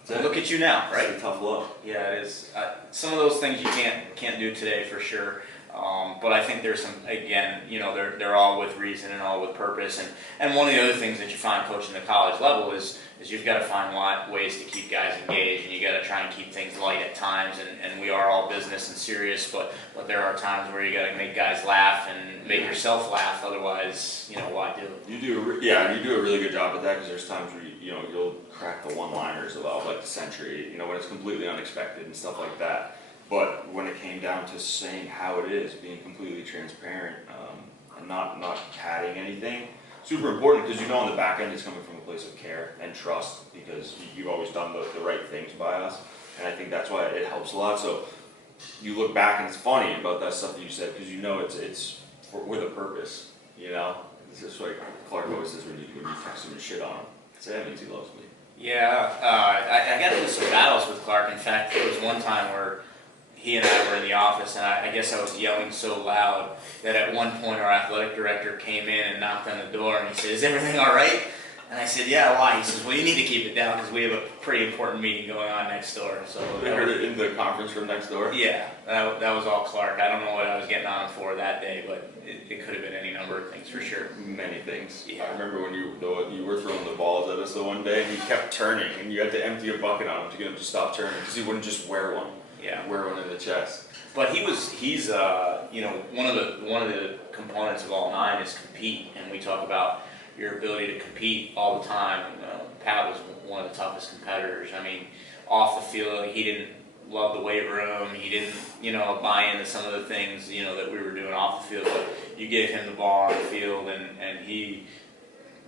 Look at you now, right? It's a tough love. Yeah, it is. Some of those things you can't do today for sure. But I think there's some, again, you know, they're all with reason and all with purpose. And one of the other things that you find coaching the college level is you've got to find ways to keep guys engaged, and you got to try and keep things light at times. And we are all business and serious, but there are times where you got to make guys laugh and make yourself laugh. Otherwise, you know, why do it? You do a really good job at that, because there's times where you'll crack the one-liners about like the century, you know, when it's completely unexpected and stuff like that. But when it came down to saying how it is, being completely transparent, and not padding anything, super important because you know on the back end it's coming from a place of care and trust because you've always done the right things by us, and I think that's why it helps a lot. So you look back and it's funny about that stuff that you said because you know it's with a purpose, you know? It's just like Clark always says when you text him and shit on him, say that means he loves me. Yeah, I got into some battles with Clark. In fact, there was one time where he and I were in the office, and I guess I was yelling so loud that at one point our athletic director came in and knocked on the door, and he said, "Is everything all right?" And I said, "Yeah, why?" He says, "Well, you need to keep it down because we have a pretty important meeting going on next door." So they heard it in the conference room next door? Yeah, that was all Clark. I don't know what I was getting on for that day, but it could have been any number of things for sure. Many things. Yeah. I remember when you were throwing the balls at us the one day, and he kept turning, and you had to empty a bucket on him to get him to stop turning because he wouldn't just wear one. Yeah. Wear one in the chest. But he's you know, one of the components of all 9 is compete, and we talk about your ability to compete all the time. Pat was one of the toughest competitors. I mean, off the field, he didn't love the weight room. He didn't, you know, buy into some of the things, you know, that we were doing off the field. But you gave him the ball on the field, and he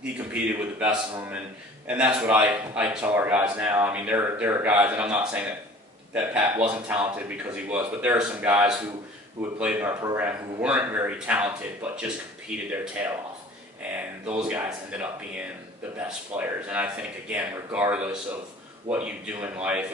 competed with the best of them. And that's what I tell our guys now. I mean, there are guys, and I'm not saying that Pat wasn't talented because he was, but there are some guys who had played in our program who weren't very talented, but just competed their tail off. And those guys ended up being the best players. And I think, again, regardless of what you do in life,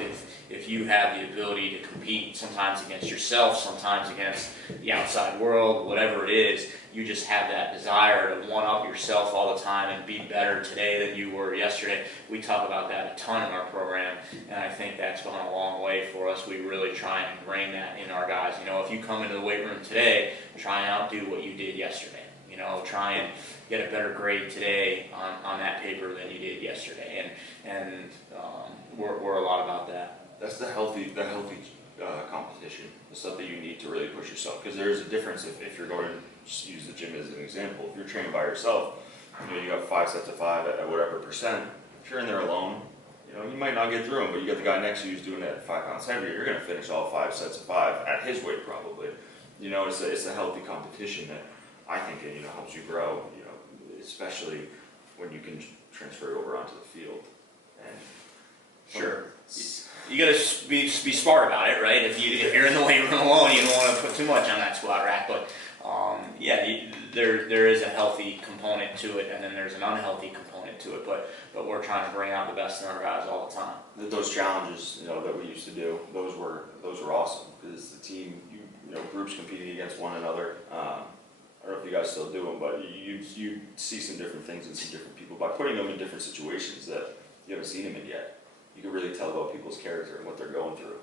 if you have the ability to compete, sometimes against yourself, sometimes against the outside world, whatever it is, you just have that desire to one-up yourself all the time and be better today than you were yesterday. We talk about that a ton in our program, and I think that's gone a long way for us. We really try and ingrain that in our guys. You know, if you come into the weight room today, try and outdo what you did yesterday. You know, try and get a better grade today on that paper than you did yesterday, and we're a lot about that. That's the healthy competition, the stuff that you need to really push yourself. Because there is a difference if you're going to just use the gym as an example. If you're training by yourself, you know, you got 5 sets of 5 at whatever percent. If you're in there alone, you know, you might not get through them, but you got the guy next to you who's doing it at 5 pounds heavier. You're going to finish all 5 sets of 5 at his weight probably. You know, it's a healthy competition that I think it, you know, helps you grow. You know, especially when you can transfer it over onto the field. And sure, you got to be smart about it, right? If you're in the weight room alone, you don't want to put too much on that squat rack. But yeah, there is a healthy component to it, and then there's an unhealthy component to it. But we're trying to bring out the best in our guys all the time. Those challenges, you know, that we used to do, those were awesome because the team, you know, groups competing against one another. I don't know if you guys still do them, but you see some different things in some different people by putting them in different situations that you haven't seen them in yet. You can really tell about people's character and what they're going through.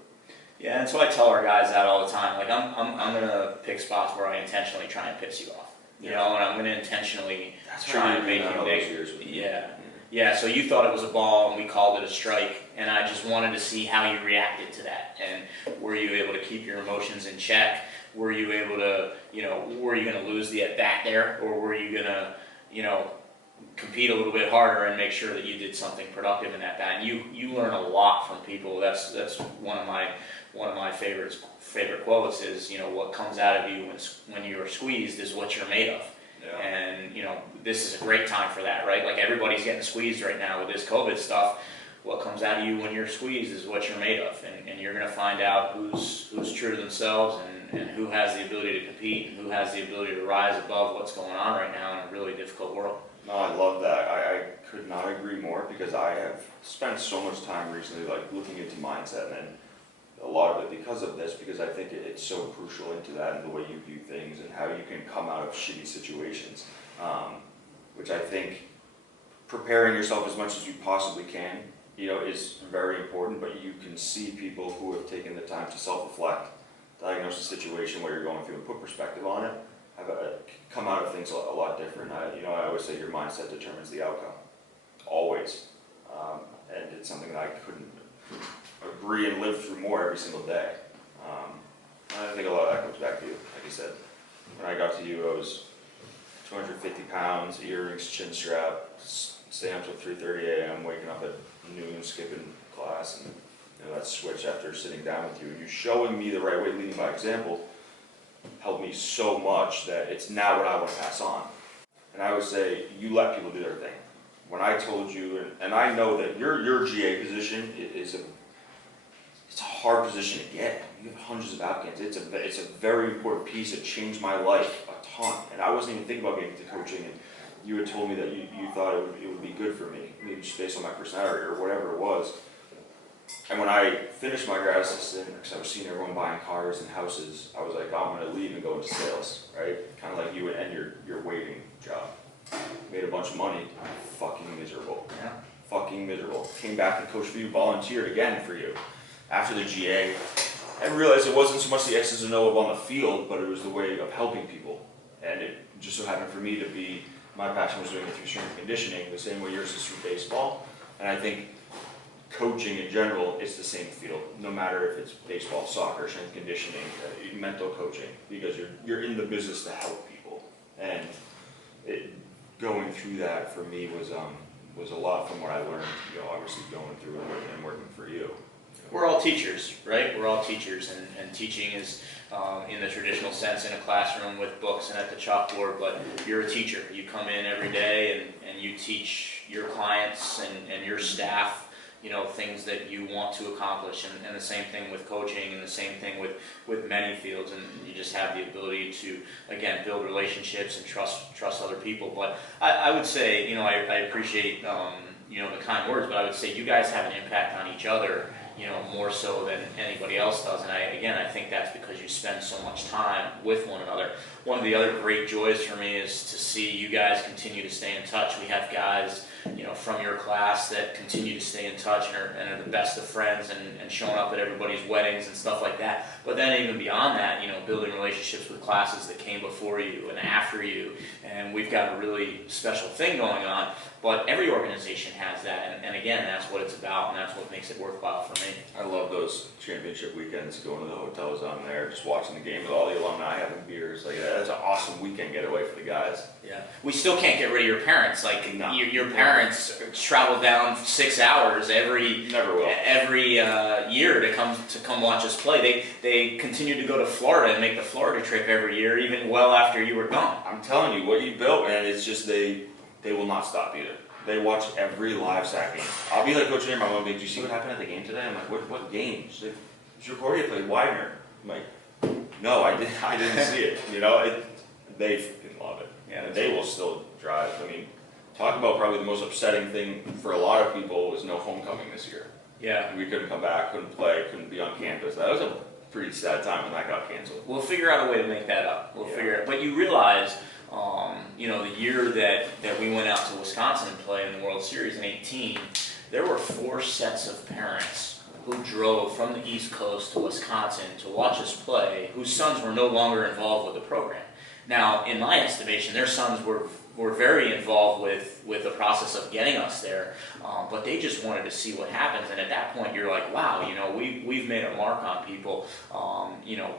Yeah, and so I tell our guys that all the time. Like I'm gonna pick spots where I intentionally try and piss you off. You know, and I'm gonna intentionally try and make you negative. Yeah. Yeah, so you thought it was a ball and we called it a strike, and I just wanted to see how you reacted to that. And were you able to keep your emotions in check? Were you able to, you know, were you going to lose the at-bat there, or were you going to, you know, compete a little bit harder and make sure that you did something productive in that bat? And you learn a lot from people. That's one of my favorite quotes is, you know, what comes out of you when you're squeezed is what you're made of. Yeah. And, you know, this is a great time for that, right? Like everybody's getting squeezed right now with this COVID stuff. What comes out of you when you're squeezed is what you're made of. And you're going to find out who's true to themselves and who has the ability to compete and who has the ability to rise above what's going on right now in a really difficult world. No, I love that. I could not agree more because I have spent so much time recently like looking into mindset and a lot of it because of this, because I think it's so crucial into that and the way you view things and how you can come out of shitty situations, which I think preparing yourself as much as you possibly can, you know, is very important, but you can see people who have taken the time to self-reflect, diagnose the situation, what you're going through, and put perspective on it, come out of things a lot different. You know, I always say your mindset determines the outcome, always, and it's something that I couldn't agree and live through more every single day. I think a lot of that comes back to you, like you said. When I got to you, I was 250 pounds, earrings, chin strap, staying up till 3:30 a.m., waking up at noon, skipping class, and you know, that switch after sitting down with you. You showing me the right way, leading by example, helped me so much that it's now what I want to pass on. And I would say, you let people do their thing. When I told you, and I know that your GA position is it's a hard position to get. You have hundreds of applicants. It's a very important piece. It changed my life a ton. And I wasn't even thinking about getting into coaching. And you had told me that you thought it would be good for me, maybe just based on my personality or whatever it was. And when I finished my grad assistant, because I was seeing everyone buying cars and houses, I was like, oh, I'm going to leave and go into sales, right? Kind of like you and your waiting job. Made a bunch of money, fucking miserable. Yeah. Fucking miserable. Came back and coached for you, volunteered again for you. After the GA, I realized it wasn't so much the X's and O's on the field, but it was the way of helping people. And it just so happened for me to be, my passion was doing it through strength and conditioning, the same way yours is through baseball. And I think coaching in general is the same field, no matter if it's baseball, soccer, strength conditioning, mental coaching, because you're in the business to help people. And going through that for me was a lot from what I learned, obviously going through it and working for you. We're all teachers, right? We're all teachers, and teaching is in the traditional sense in a classroom with books and at the chalkboard, but you're a teacher. You come in every day and you teach your clients and your staff things that you want to accomplish, and the same thing with coaching, and the same thing with many fields, and you just have the ability to, again, build relationships and trust other people. But I would say, I appreciate the kind words, but I would say you guys have an impact on each other, more so than anybody else does. And I think that's because you spend so much time with one another. One of the other great joys for me is to see you guys continue to stay in touch. We have guys from your class that continue to stay in touch and are the best of friends and showing up at everybody's weddings and stuff like that. But then even beyond that, building relationships with classes that came before you and after you. And we've got a really special thing going on. But every organization has that. And again, that's what it's about, and that's what makes it worthwhile for me. I love those championship weekends, going to the hotels on there, just watching the game with all the alumni, having beers. Like, that's an awesome weekend getaway for the guys. Yeah, we still can't get rid of your parents. Like, no. your parents travel down 6 hours every year to come watch us play. They continue to go to Florida and make the Florida trip every year, even well after you were gone. I'm telling you, what you built, man, it's just they will not stop either. They watch every live sack game. I'll be like, Coach, my mom, did you see what happened at the game today? I'm like, what game? She's like, Misericordia played Widener. I'm like, no, I didn't see it. They freaking love it. Yeah, and they will still drive. I mean, talk about probably the most upsetting thing for a lot of people was no homecoming this year. Yeah. We couldn't come back, couldn't play, couldn't be on campus. That was a pretty sad time when that got canceled. We'll figure out a way to make that up. We'll figure it out. But you realize, the year that we went out to Wisconsin and played in the World Series in 2018, there were 4 sets of parents who drove from the East Coast to Wisconsin to watch us play, whose sons were no longer involved with the program. Now, in my estimation, their sons were very involved with the process of getting us there, but they just wanted to see what happens. And at that point, you're like, wow, we've made a mark on people.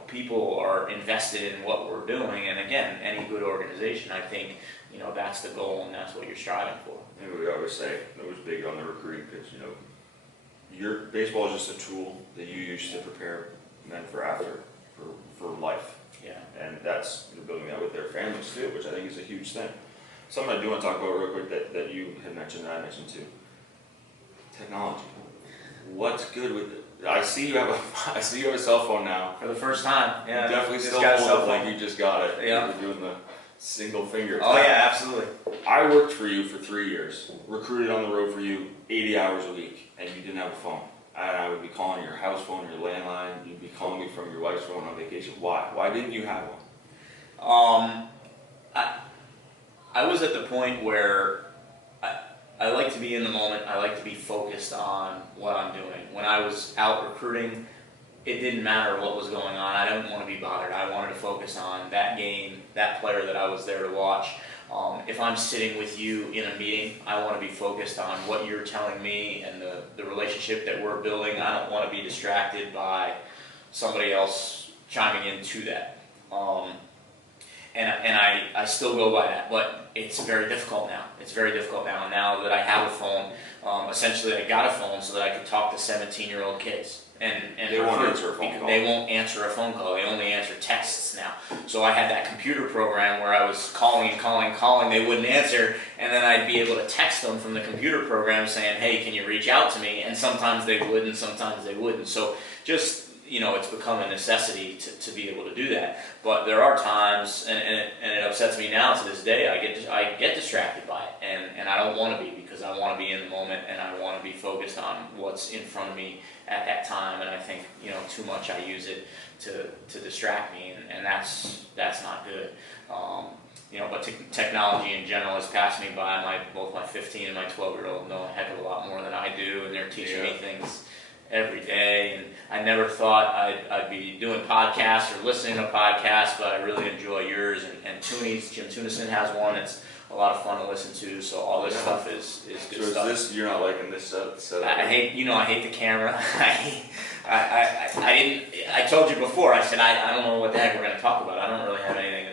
People are invested in what we're doing. And again, any good organization, I think, that's the goal, and that's what you're striving for. And we always say, it was big on the recruiting pitch, your baseball is just a tool that you use to prepare men for life. Yeah. And that's building that with their families too, which I think is a huge thing. Something I do want to talk about real quick that you had mentioned, that I mentioned too. Technology. What's good with it? I see you have a cell phone now. For the first time. Yeah. You definitely still hold it like you just got it. Yeah. You're doing the single finger. Oh yeah, absolutely. I worked for you for 3 years, recruited on the road for you 80 hours a week, and you didn't have a phone. And I would be calling your house phone, your landline. You'd be calling me from your wife's phone on vacation. Why? Why didn't you have one? I was at the point where I like to be in the moment. I like to be focused on what I'm doing. When I was out recruiting, it didn't matter what was going on. I didn't want to be bothered. I wanted to focus on that game, that player that I was there to watch. If I'm sitting with you in a meeting, I want to be focused on what you're telling me and the relationship that we're building. I don't want to be distracted by somebody else chiming into that. And I still go by that, but it's very difficult now. It's very difficult now. And now that I have a phone, essentially I got a phone so that I could talk to 17-year-old kids. and they won't answer a phone call. They won't answer a phone call. They only answer texts now. So I had that computer program where I was calling. They wouldn't answer, and then I'd be able to text them from the computer program saying, "Hey, can you reach out to me?" And sometimes they would, and sometimes they wouldn't. So just it's become a necessity to be able to do that. But there are times, and it upsets me now to this day. I get distracted by it, and I don't want to be, because I want to be in the moment and I want to be focused on what's in front of me at that time. And I think too much I use it to distract me, and that's not good. But technology in general has passed me by. Both my 15 and my 12-year-old know a heck of a lot more than I do, and they're teaching me things every day. And I never thought I'd be doing podcasts or listening to podcasts, but I really enjoy yours and Tooney's. Jim Tunison has one. It's a lot of fun to listen to. So all this stuff is good stuff. So is this, you're not liking this setup? I hate the camera. I told you before. I said I don't know what the heck we're going to talk about. I don't really have anything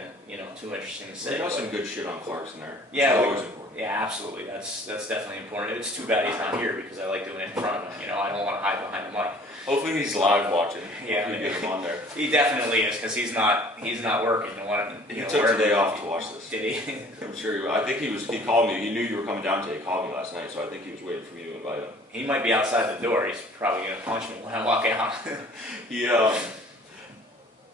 too interesting to say. They got some good shit on Clarkson there. Yeah, always important. Yeah, absolutely. That's definitely important. It's too bad he's not here, because I like doing it in front of him. I don't want to hide behind the mic. Hopefully he's live watching. Yeah, we get him on there. He definitely is, because he's not working. He took today off to watch this. Did he? I'm sure. I think he called me. He knew you were coming down today. He called me last night, so I think he was waiting for me to invite him. He might be outside the door. He's probably gonna punch me when I walk out.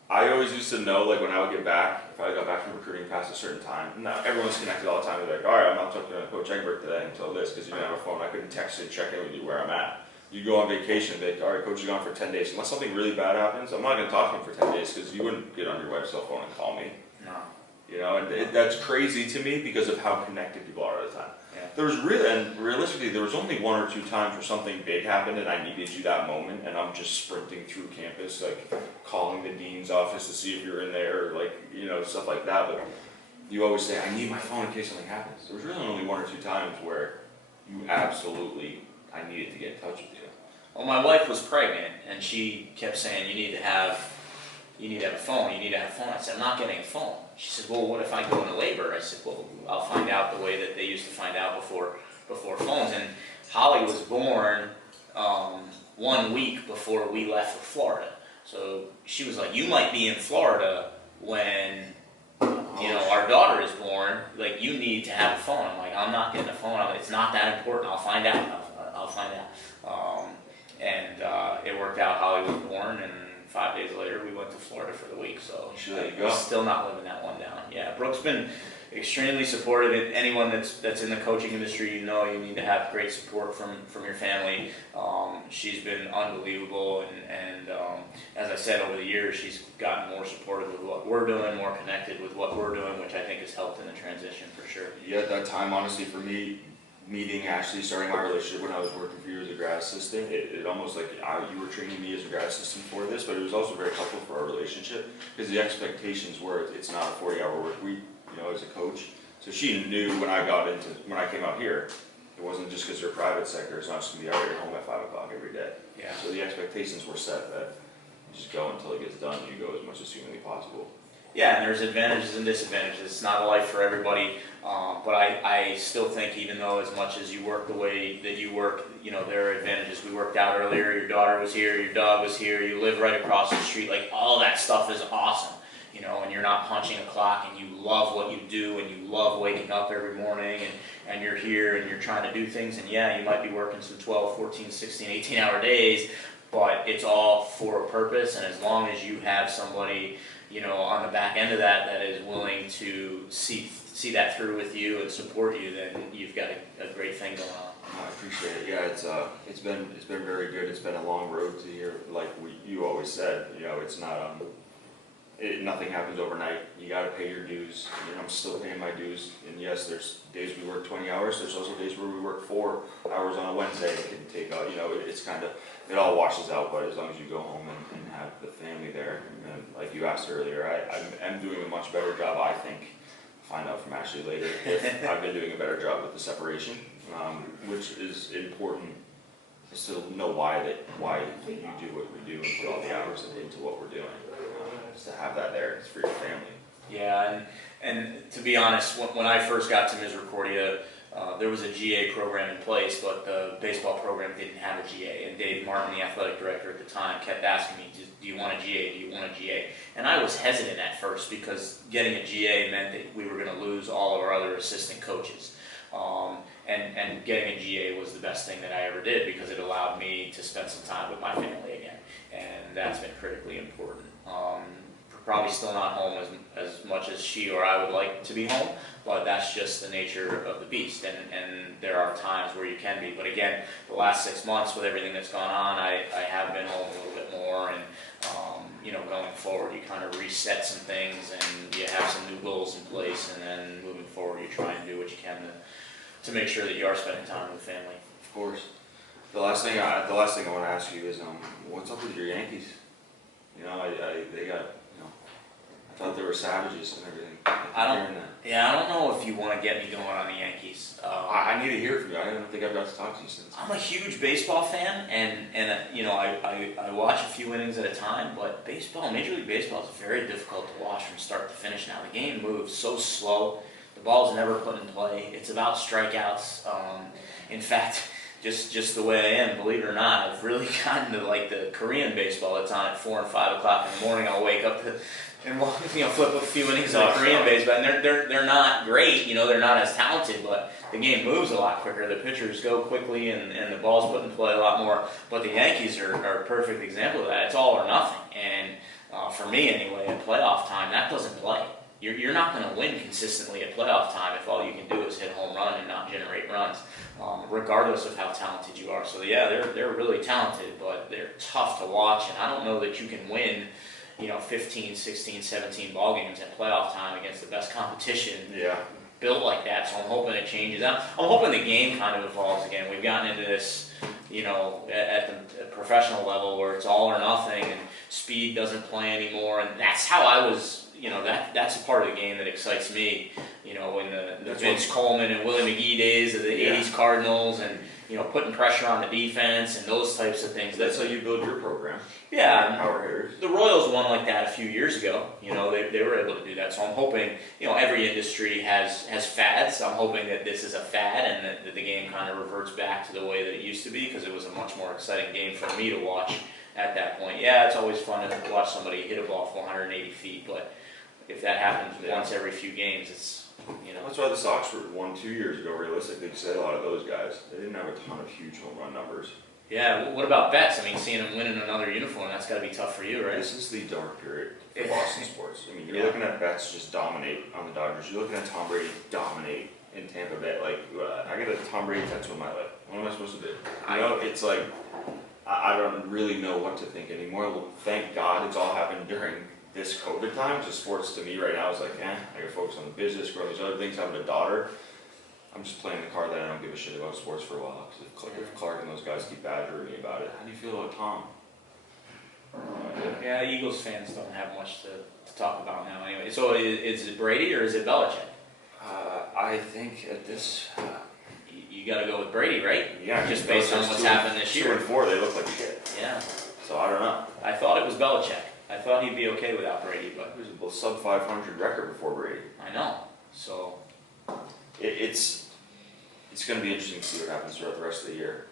I always used to know, like, when I would get back, if I got back from recruiting past a certain time, now everyone's connected all the time. They're like, all right, I'm not talking to Coach Egbert today until this, because you didn't have a phone. I couldn't text you and check in with you where I'm at. You go on vacation, and be like, all right, Coach, you're gone for 10 days. Unless something really bad happens, I'm not going to talk to him for 10 days, because you wouldn't get on your wife's cell phone and call me. No. And that's crazy to me because of how connected people are all the time. Yeah. There was realistically, there was only one or two times where something big happened and I needed you that moment, and I'm just sprinting through campus, like calling the dean's office to see if you're in there, or stuff like that. But you always say, I need my phone in case something happens. There was really only one or two times where I needed to get in touch with you. Well, my wife was pregnant, and she kept saying, you need to have a phone. I said, I'm not getting a phone. She said, well, what if I go into labor? I said, well, I'll find out the way that they used to find out before phones. And Holly was born 1 week before we left for Florida. So she was like, you might be in Florida when our daughter is born. Like, you need to have a phone. I'm like, I'm not getting a phone. It's not that important. I'll find out. I'll find out. It worked out. Holly was born, and 5 days later, we went to Florida for the week. So I'm still not living that one down. Yeah, Brooke's been extremely supportive. Anyone that's in the coaching industry, you need to have great support from your family. She's been unbelievable, and as I said, over the years, she's gotten more supportive with what we're doing, more connected with what we're doing, which I think has helped in the transition for sure. Yeah, at that time, honestly, for me, meeting Ashley, starting my relationship when I was working for you as a grad assistant, it almost like you were training me as a grad assistant for this, but it was also very helpful for our relationship, because the expectations were it's not a 40-hour work week, as a coach. So she knew when I came out here, it wasn't just because you're a private sector, it's not just going to be out here home at 5 o'clock every day. Yeah. So the expectations were set that you just go until it gets done, you go as much as humanly possible. Yeah, and there's advantages and disadvantages. It's not a life for everybody, but I still think, even though as much as you work the way that you work, there are advantages. We worked out earlier, your daughter was here, your dog was here, you live right across the street. Like, all that stuff is awesome, and you're not punching a clock, and you love what you do, and you love waking up every morning, and you're here, and you're trying to do things, and yeah, you might be working some 12, 14, 16, 18-hour days, but it's all for a purpose, and as long as you have somebody on the back end of that is willing to see that through with you and support you, then you've got a great thing going on. I appreciate it. Yeah, it's been very good. It's been a long road to here. Like you always said, it's not nothing happens overnight. You got to pay your dues. I'm still paying my dues. And yes, there's days we work 20 hours. There's also days where we work 4 hours on a Wednesday. It can take out. It's kind of, it all washes out. But as long as you go home and have the family there, and like you asked earlier, I'm doing a much better job, I think. Find out from Ashley later if I've been doing a better job with the separation, which is important. Is to know why you do what we do and put all the hours into what we're doing. Just to have that there, it's for your family. Yeah, and to be honest, when I first got to Misericordia, there was a GA program in place, but the baseball program didn't have a GA. And Dave Martin, the athletic director at the time, kept asking me, do you want a GA? Do you want a GA? And I was hesitant at first because getting a GA meant that we were going to lose all of our other assistant coaches. And getting a GA was the best thing that I ever did because it allowed me to spend some time with my family again. And that's been critically important. Probably still not home as much as she or I would like to be home, but that's just the nature of the beast, and there are times where you can be. But again, the last 6 months with everything that's gone on, I have been home a little bit more, and going forward, you kind of reset some things, and you have some new goals in place, and then moving forward, you try and do what you can to make sure that you are spending time with family. Of course. The last thing I want to ask you is, what's up with your Yankees? They got. I thought they were savages and everything. I don't know if you want to get me going on the Yankees. I need to hear from you. I don't think I've got to talk to you since. I'm a huge baseball fan, and I watch a few innings at a time. But Major League Baseball is very difficult to watch from start to finish. Now the game moves so slow. The ball's never put in play. It's about strikeouts. In fact, just the way I am, believe it or not, I've really gotten to like the Korean baseball that's on at 4 and 5 o'clock in the morning. I'll wake up and flip a few innings of Korean baseball, and they're not great, they're not as talented, but the game moves a lot quicker. The pitchers go quickly, and the ball's put in play a lot more. But the Yankees are a perfect example of that. It's all or nothing, and for me anyway, at playoff time, that doesn't play. You're not going to win consistently at playoff time if all you can do is hit home run and not generate runs, regardless of how talented you are. So yeah, they're really talented, but they're tough to watch, and I don't know that you can win 15, 16, 17 ball games at playoff time against the best competition built like that. So I'm hoping it changes. I'm hoping the game kind of evolves again. We've gotten into this, at the professional level where it's all or nothing and speed doesn't play anymore. And that's how I was, that's a part of the game that excites me, in the Vince Coleman and Willie McGee days of the 80s Cardinals, and putting pressure on the defense and those types of things. That's how you build your program. Yeah, power hitters. The Royals won like that a few years ago. They were able to do that. So I'm hoping, every industry has fads. I'm hoping that this is a fad and that the game kind of reverts back to the way that it used to be, because it was a much more exciting game for me to watch at that point. Yeah, it's always fun to watch somebody hit a ball from 180 feet, but if that happens once every few games, it's That's why the Sox won 2 years ago, realistically, because a lot of those guys, they didn't have a ton of huge home run numbers. Yeah, what about Betts? Seeing him winning another uniform, that's got to be tough for you, right? This is the dark period for Boston sports. You're looking at Betts just dominate on the Dodgers. You're looking at Tom Brady dominate in Tampa Bay. I get a Tom Brady tattoo on my leg. What am I supposed to do? It's like, I don't really know what to think anymore. Thank God it's all happened during this COVID time. Just sports to me right now is like, I gotta focus on the business, grow these other things, having a daughter. I'm just playing the card that I don't give a shit about sports for a while. If Clark and those guys keep badgering me about it. How do you feel about Tom? Yeah, Eagles fans don't have much to talk about now anyway. So is it Brady or is it Belichick? I think at this... you got to go with Brady, right? Yeah. Just based on what's happened this year. 2-4, they look like shit. Yeah. So I don't know. I thought it was Belichick. I thought he'd be okay without Brady, but... There's a sub-500 record before Brady. I know. So... It's going to be interesting to see what happens throughout the rest of the year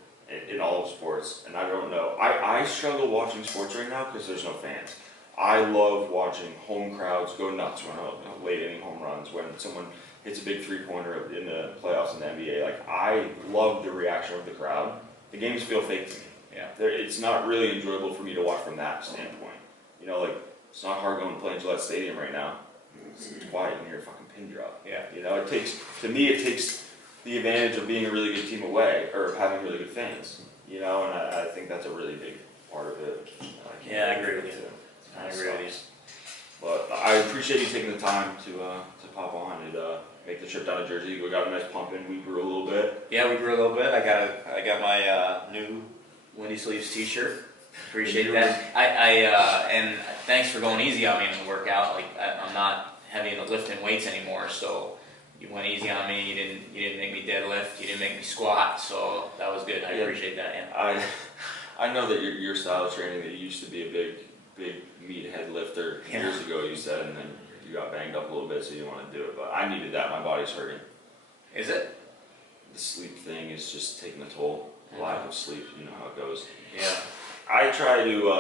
in all of sports, and I don't know. I struggle watching sports right now because there's no fans. I love watching home crowds go nuts when late inning home runs, when someone hits a big three-pointer in the playoffs in the NBA. I love the reaction of the crowd. The games feel fake to me. Yeah. It's not really enjoyable for me to watch from that standpoint. It's not hard going to play in Gillette Stadium right now. It's quiet and you hear a fucking pin drop. Yeah. It takes the advantage of being a really good team away, or having really good fans, and I think that's a really big part of it. I agree with you. I agree with you. But I appreciate you taking the time to pop on and make the trip down to Jersey. We got a nice pump in. We grew a little bit. Yeah, we grew a little bit. I got my new Windy Sleeves T-shirt. Appreciate that. And thanks for going easy on me in the workout. I'm not heavy into lifting weights anymore, so. You went easy on me. You didn't make me deadlift. You didn't make me squat. So that was good. I appreciate that. Yeah. I know that your style of training, that you used to be a big meathead lifter years ago. You said, and then you got banged up a little bit, so you didn't want to do it. But I needed that. My body's hurting. Is it? the sleep thing is just taking a toll. Lack of sleep, you know how it goes. Yeah. I try to,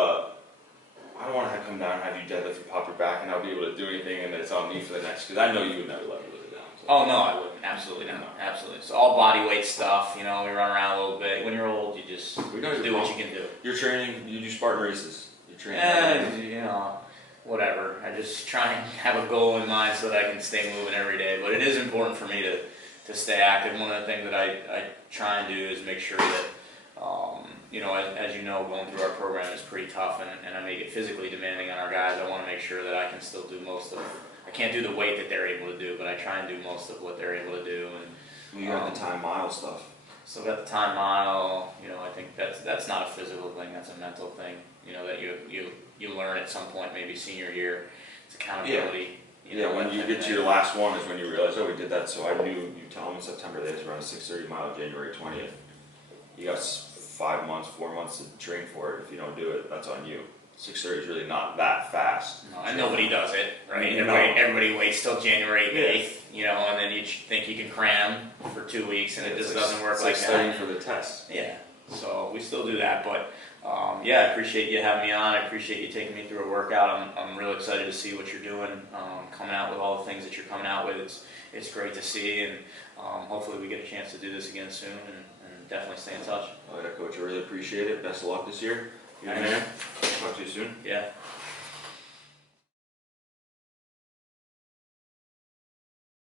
I don't want to come down and have you deadlift and pop your back and not be able to do anything and it's on me for the next, because I know you would never let me live it down. So. Oh no, I wouldn't. Absolutely not. Absolutely. It's all body weight stuff. You know, we run around a little bit. When you're old, you just do what you can do. You're training. You do Spartan races. You're training. Yeah, you know, whatever. I just try and have a goal in mind so that I can stay moving every day. But it is important for me to stay active. One of the things that I try and do is make sure that, you know, as you know, going through our program is pretty tough, and I make it physically demanding on our guys. I want to make sure that I can still do most of. I can't do the weight that they're able to do, but I try and do most of what they're able to do. And you got the time mile stuff. Still got the time mile. You know, I think that's not a physical thing. That's a mental thing. You know, that you learn at some point, maybe senior year. It's accountability. Yeah. You know, when you get to your last one is when you realize, oh, we did that. So I knew you tell them in September they had to run a 6:30 mile January 20th. You got 5 months, 4 months to train for it. If you don't do it, that's on you. 6:30 is really not that fast. No, and nobody does it, right? No. Everybody waits till January 8th, you know, and then you think you can cram for 2 weeks, and it just doesn't work like that. Studying for the test. Yeah, so we still do that, but yeah, I appreciate you having me on. I appreciate you taking me through a workout. I'm really excited to see what you're doing, coming out with all the things that you're coming out with. It's great to see, and hopefully we get a chance to do this again soon, and definitely stay in touch. All right, Coach, I really appreciate it. Best of luck this year. You're the man. Talk to you soon. Yeah.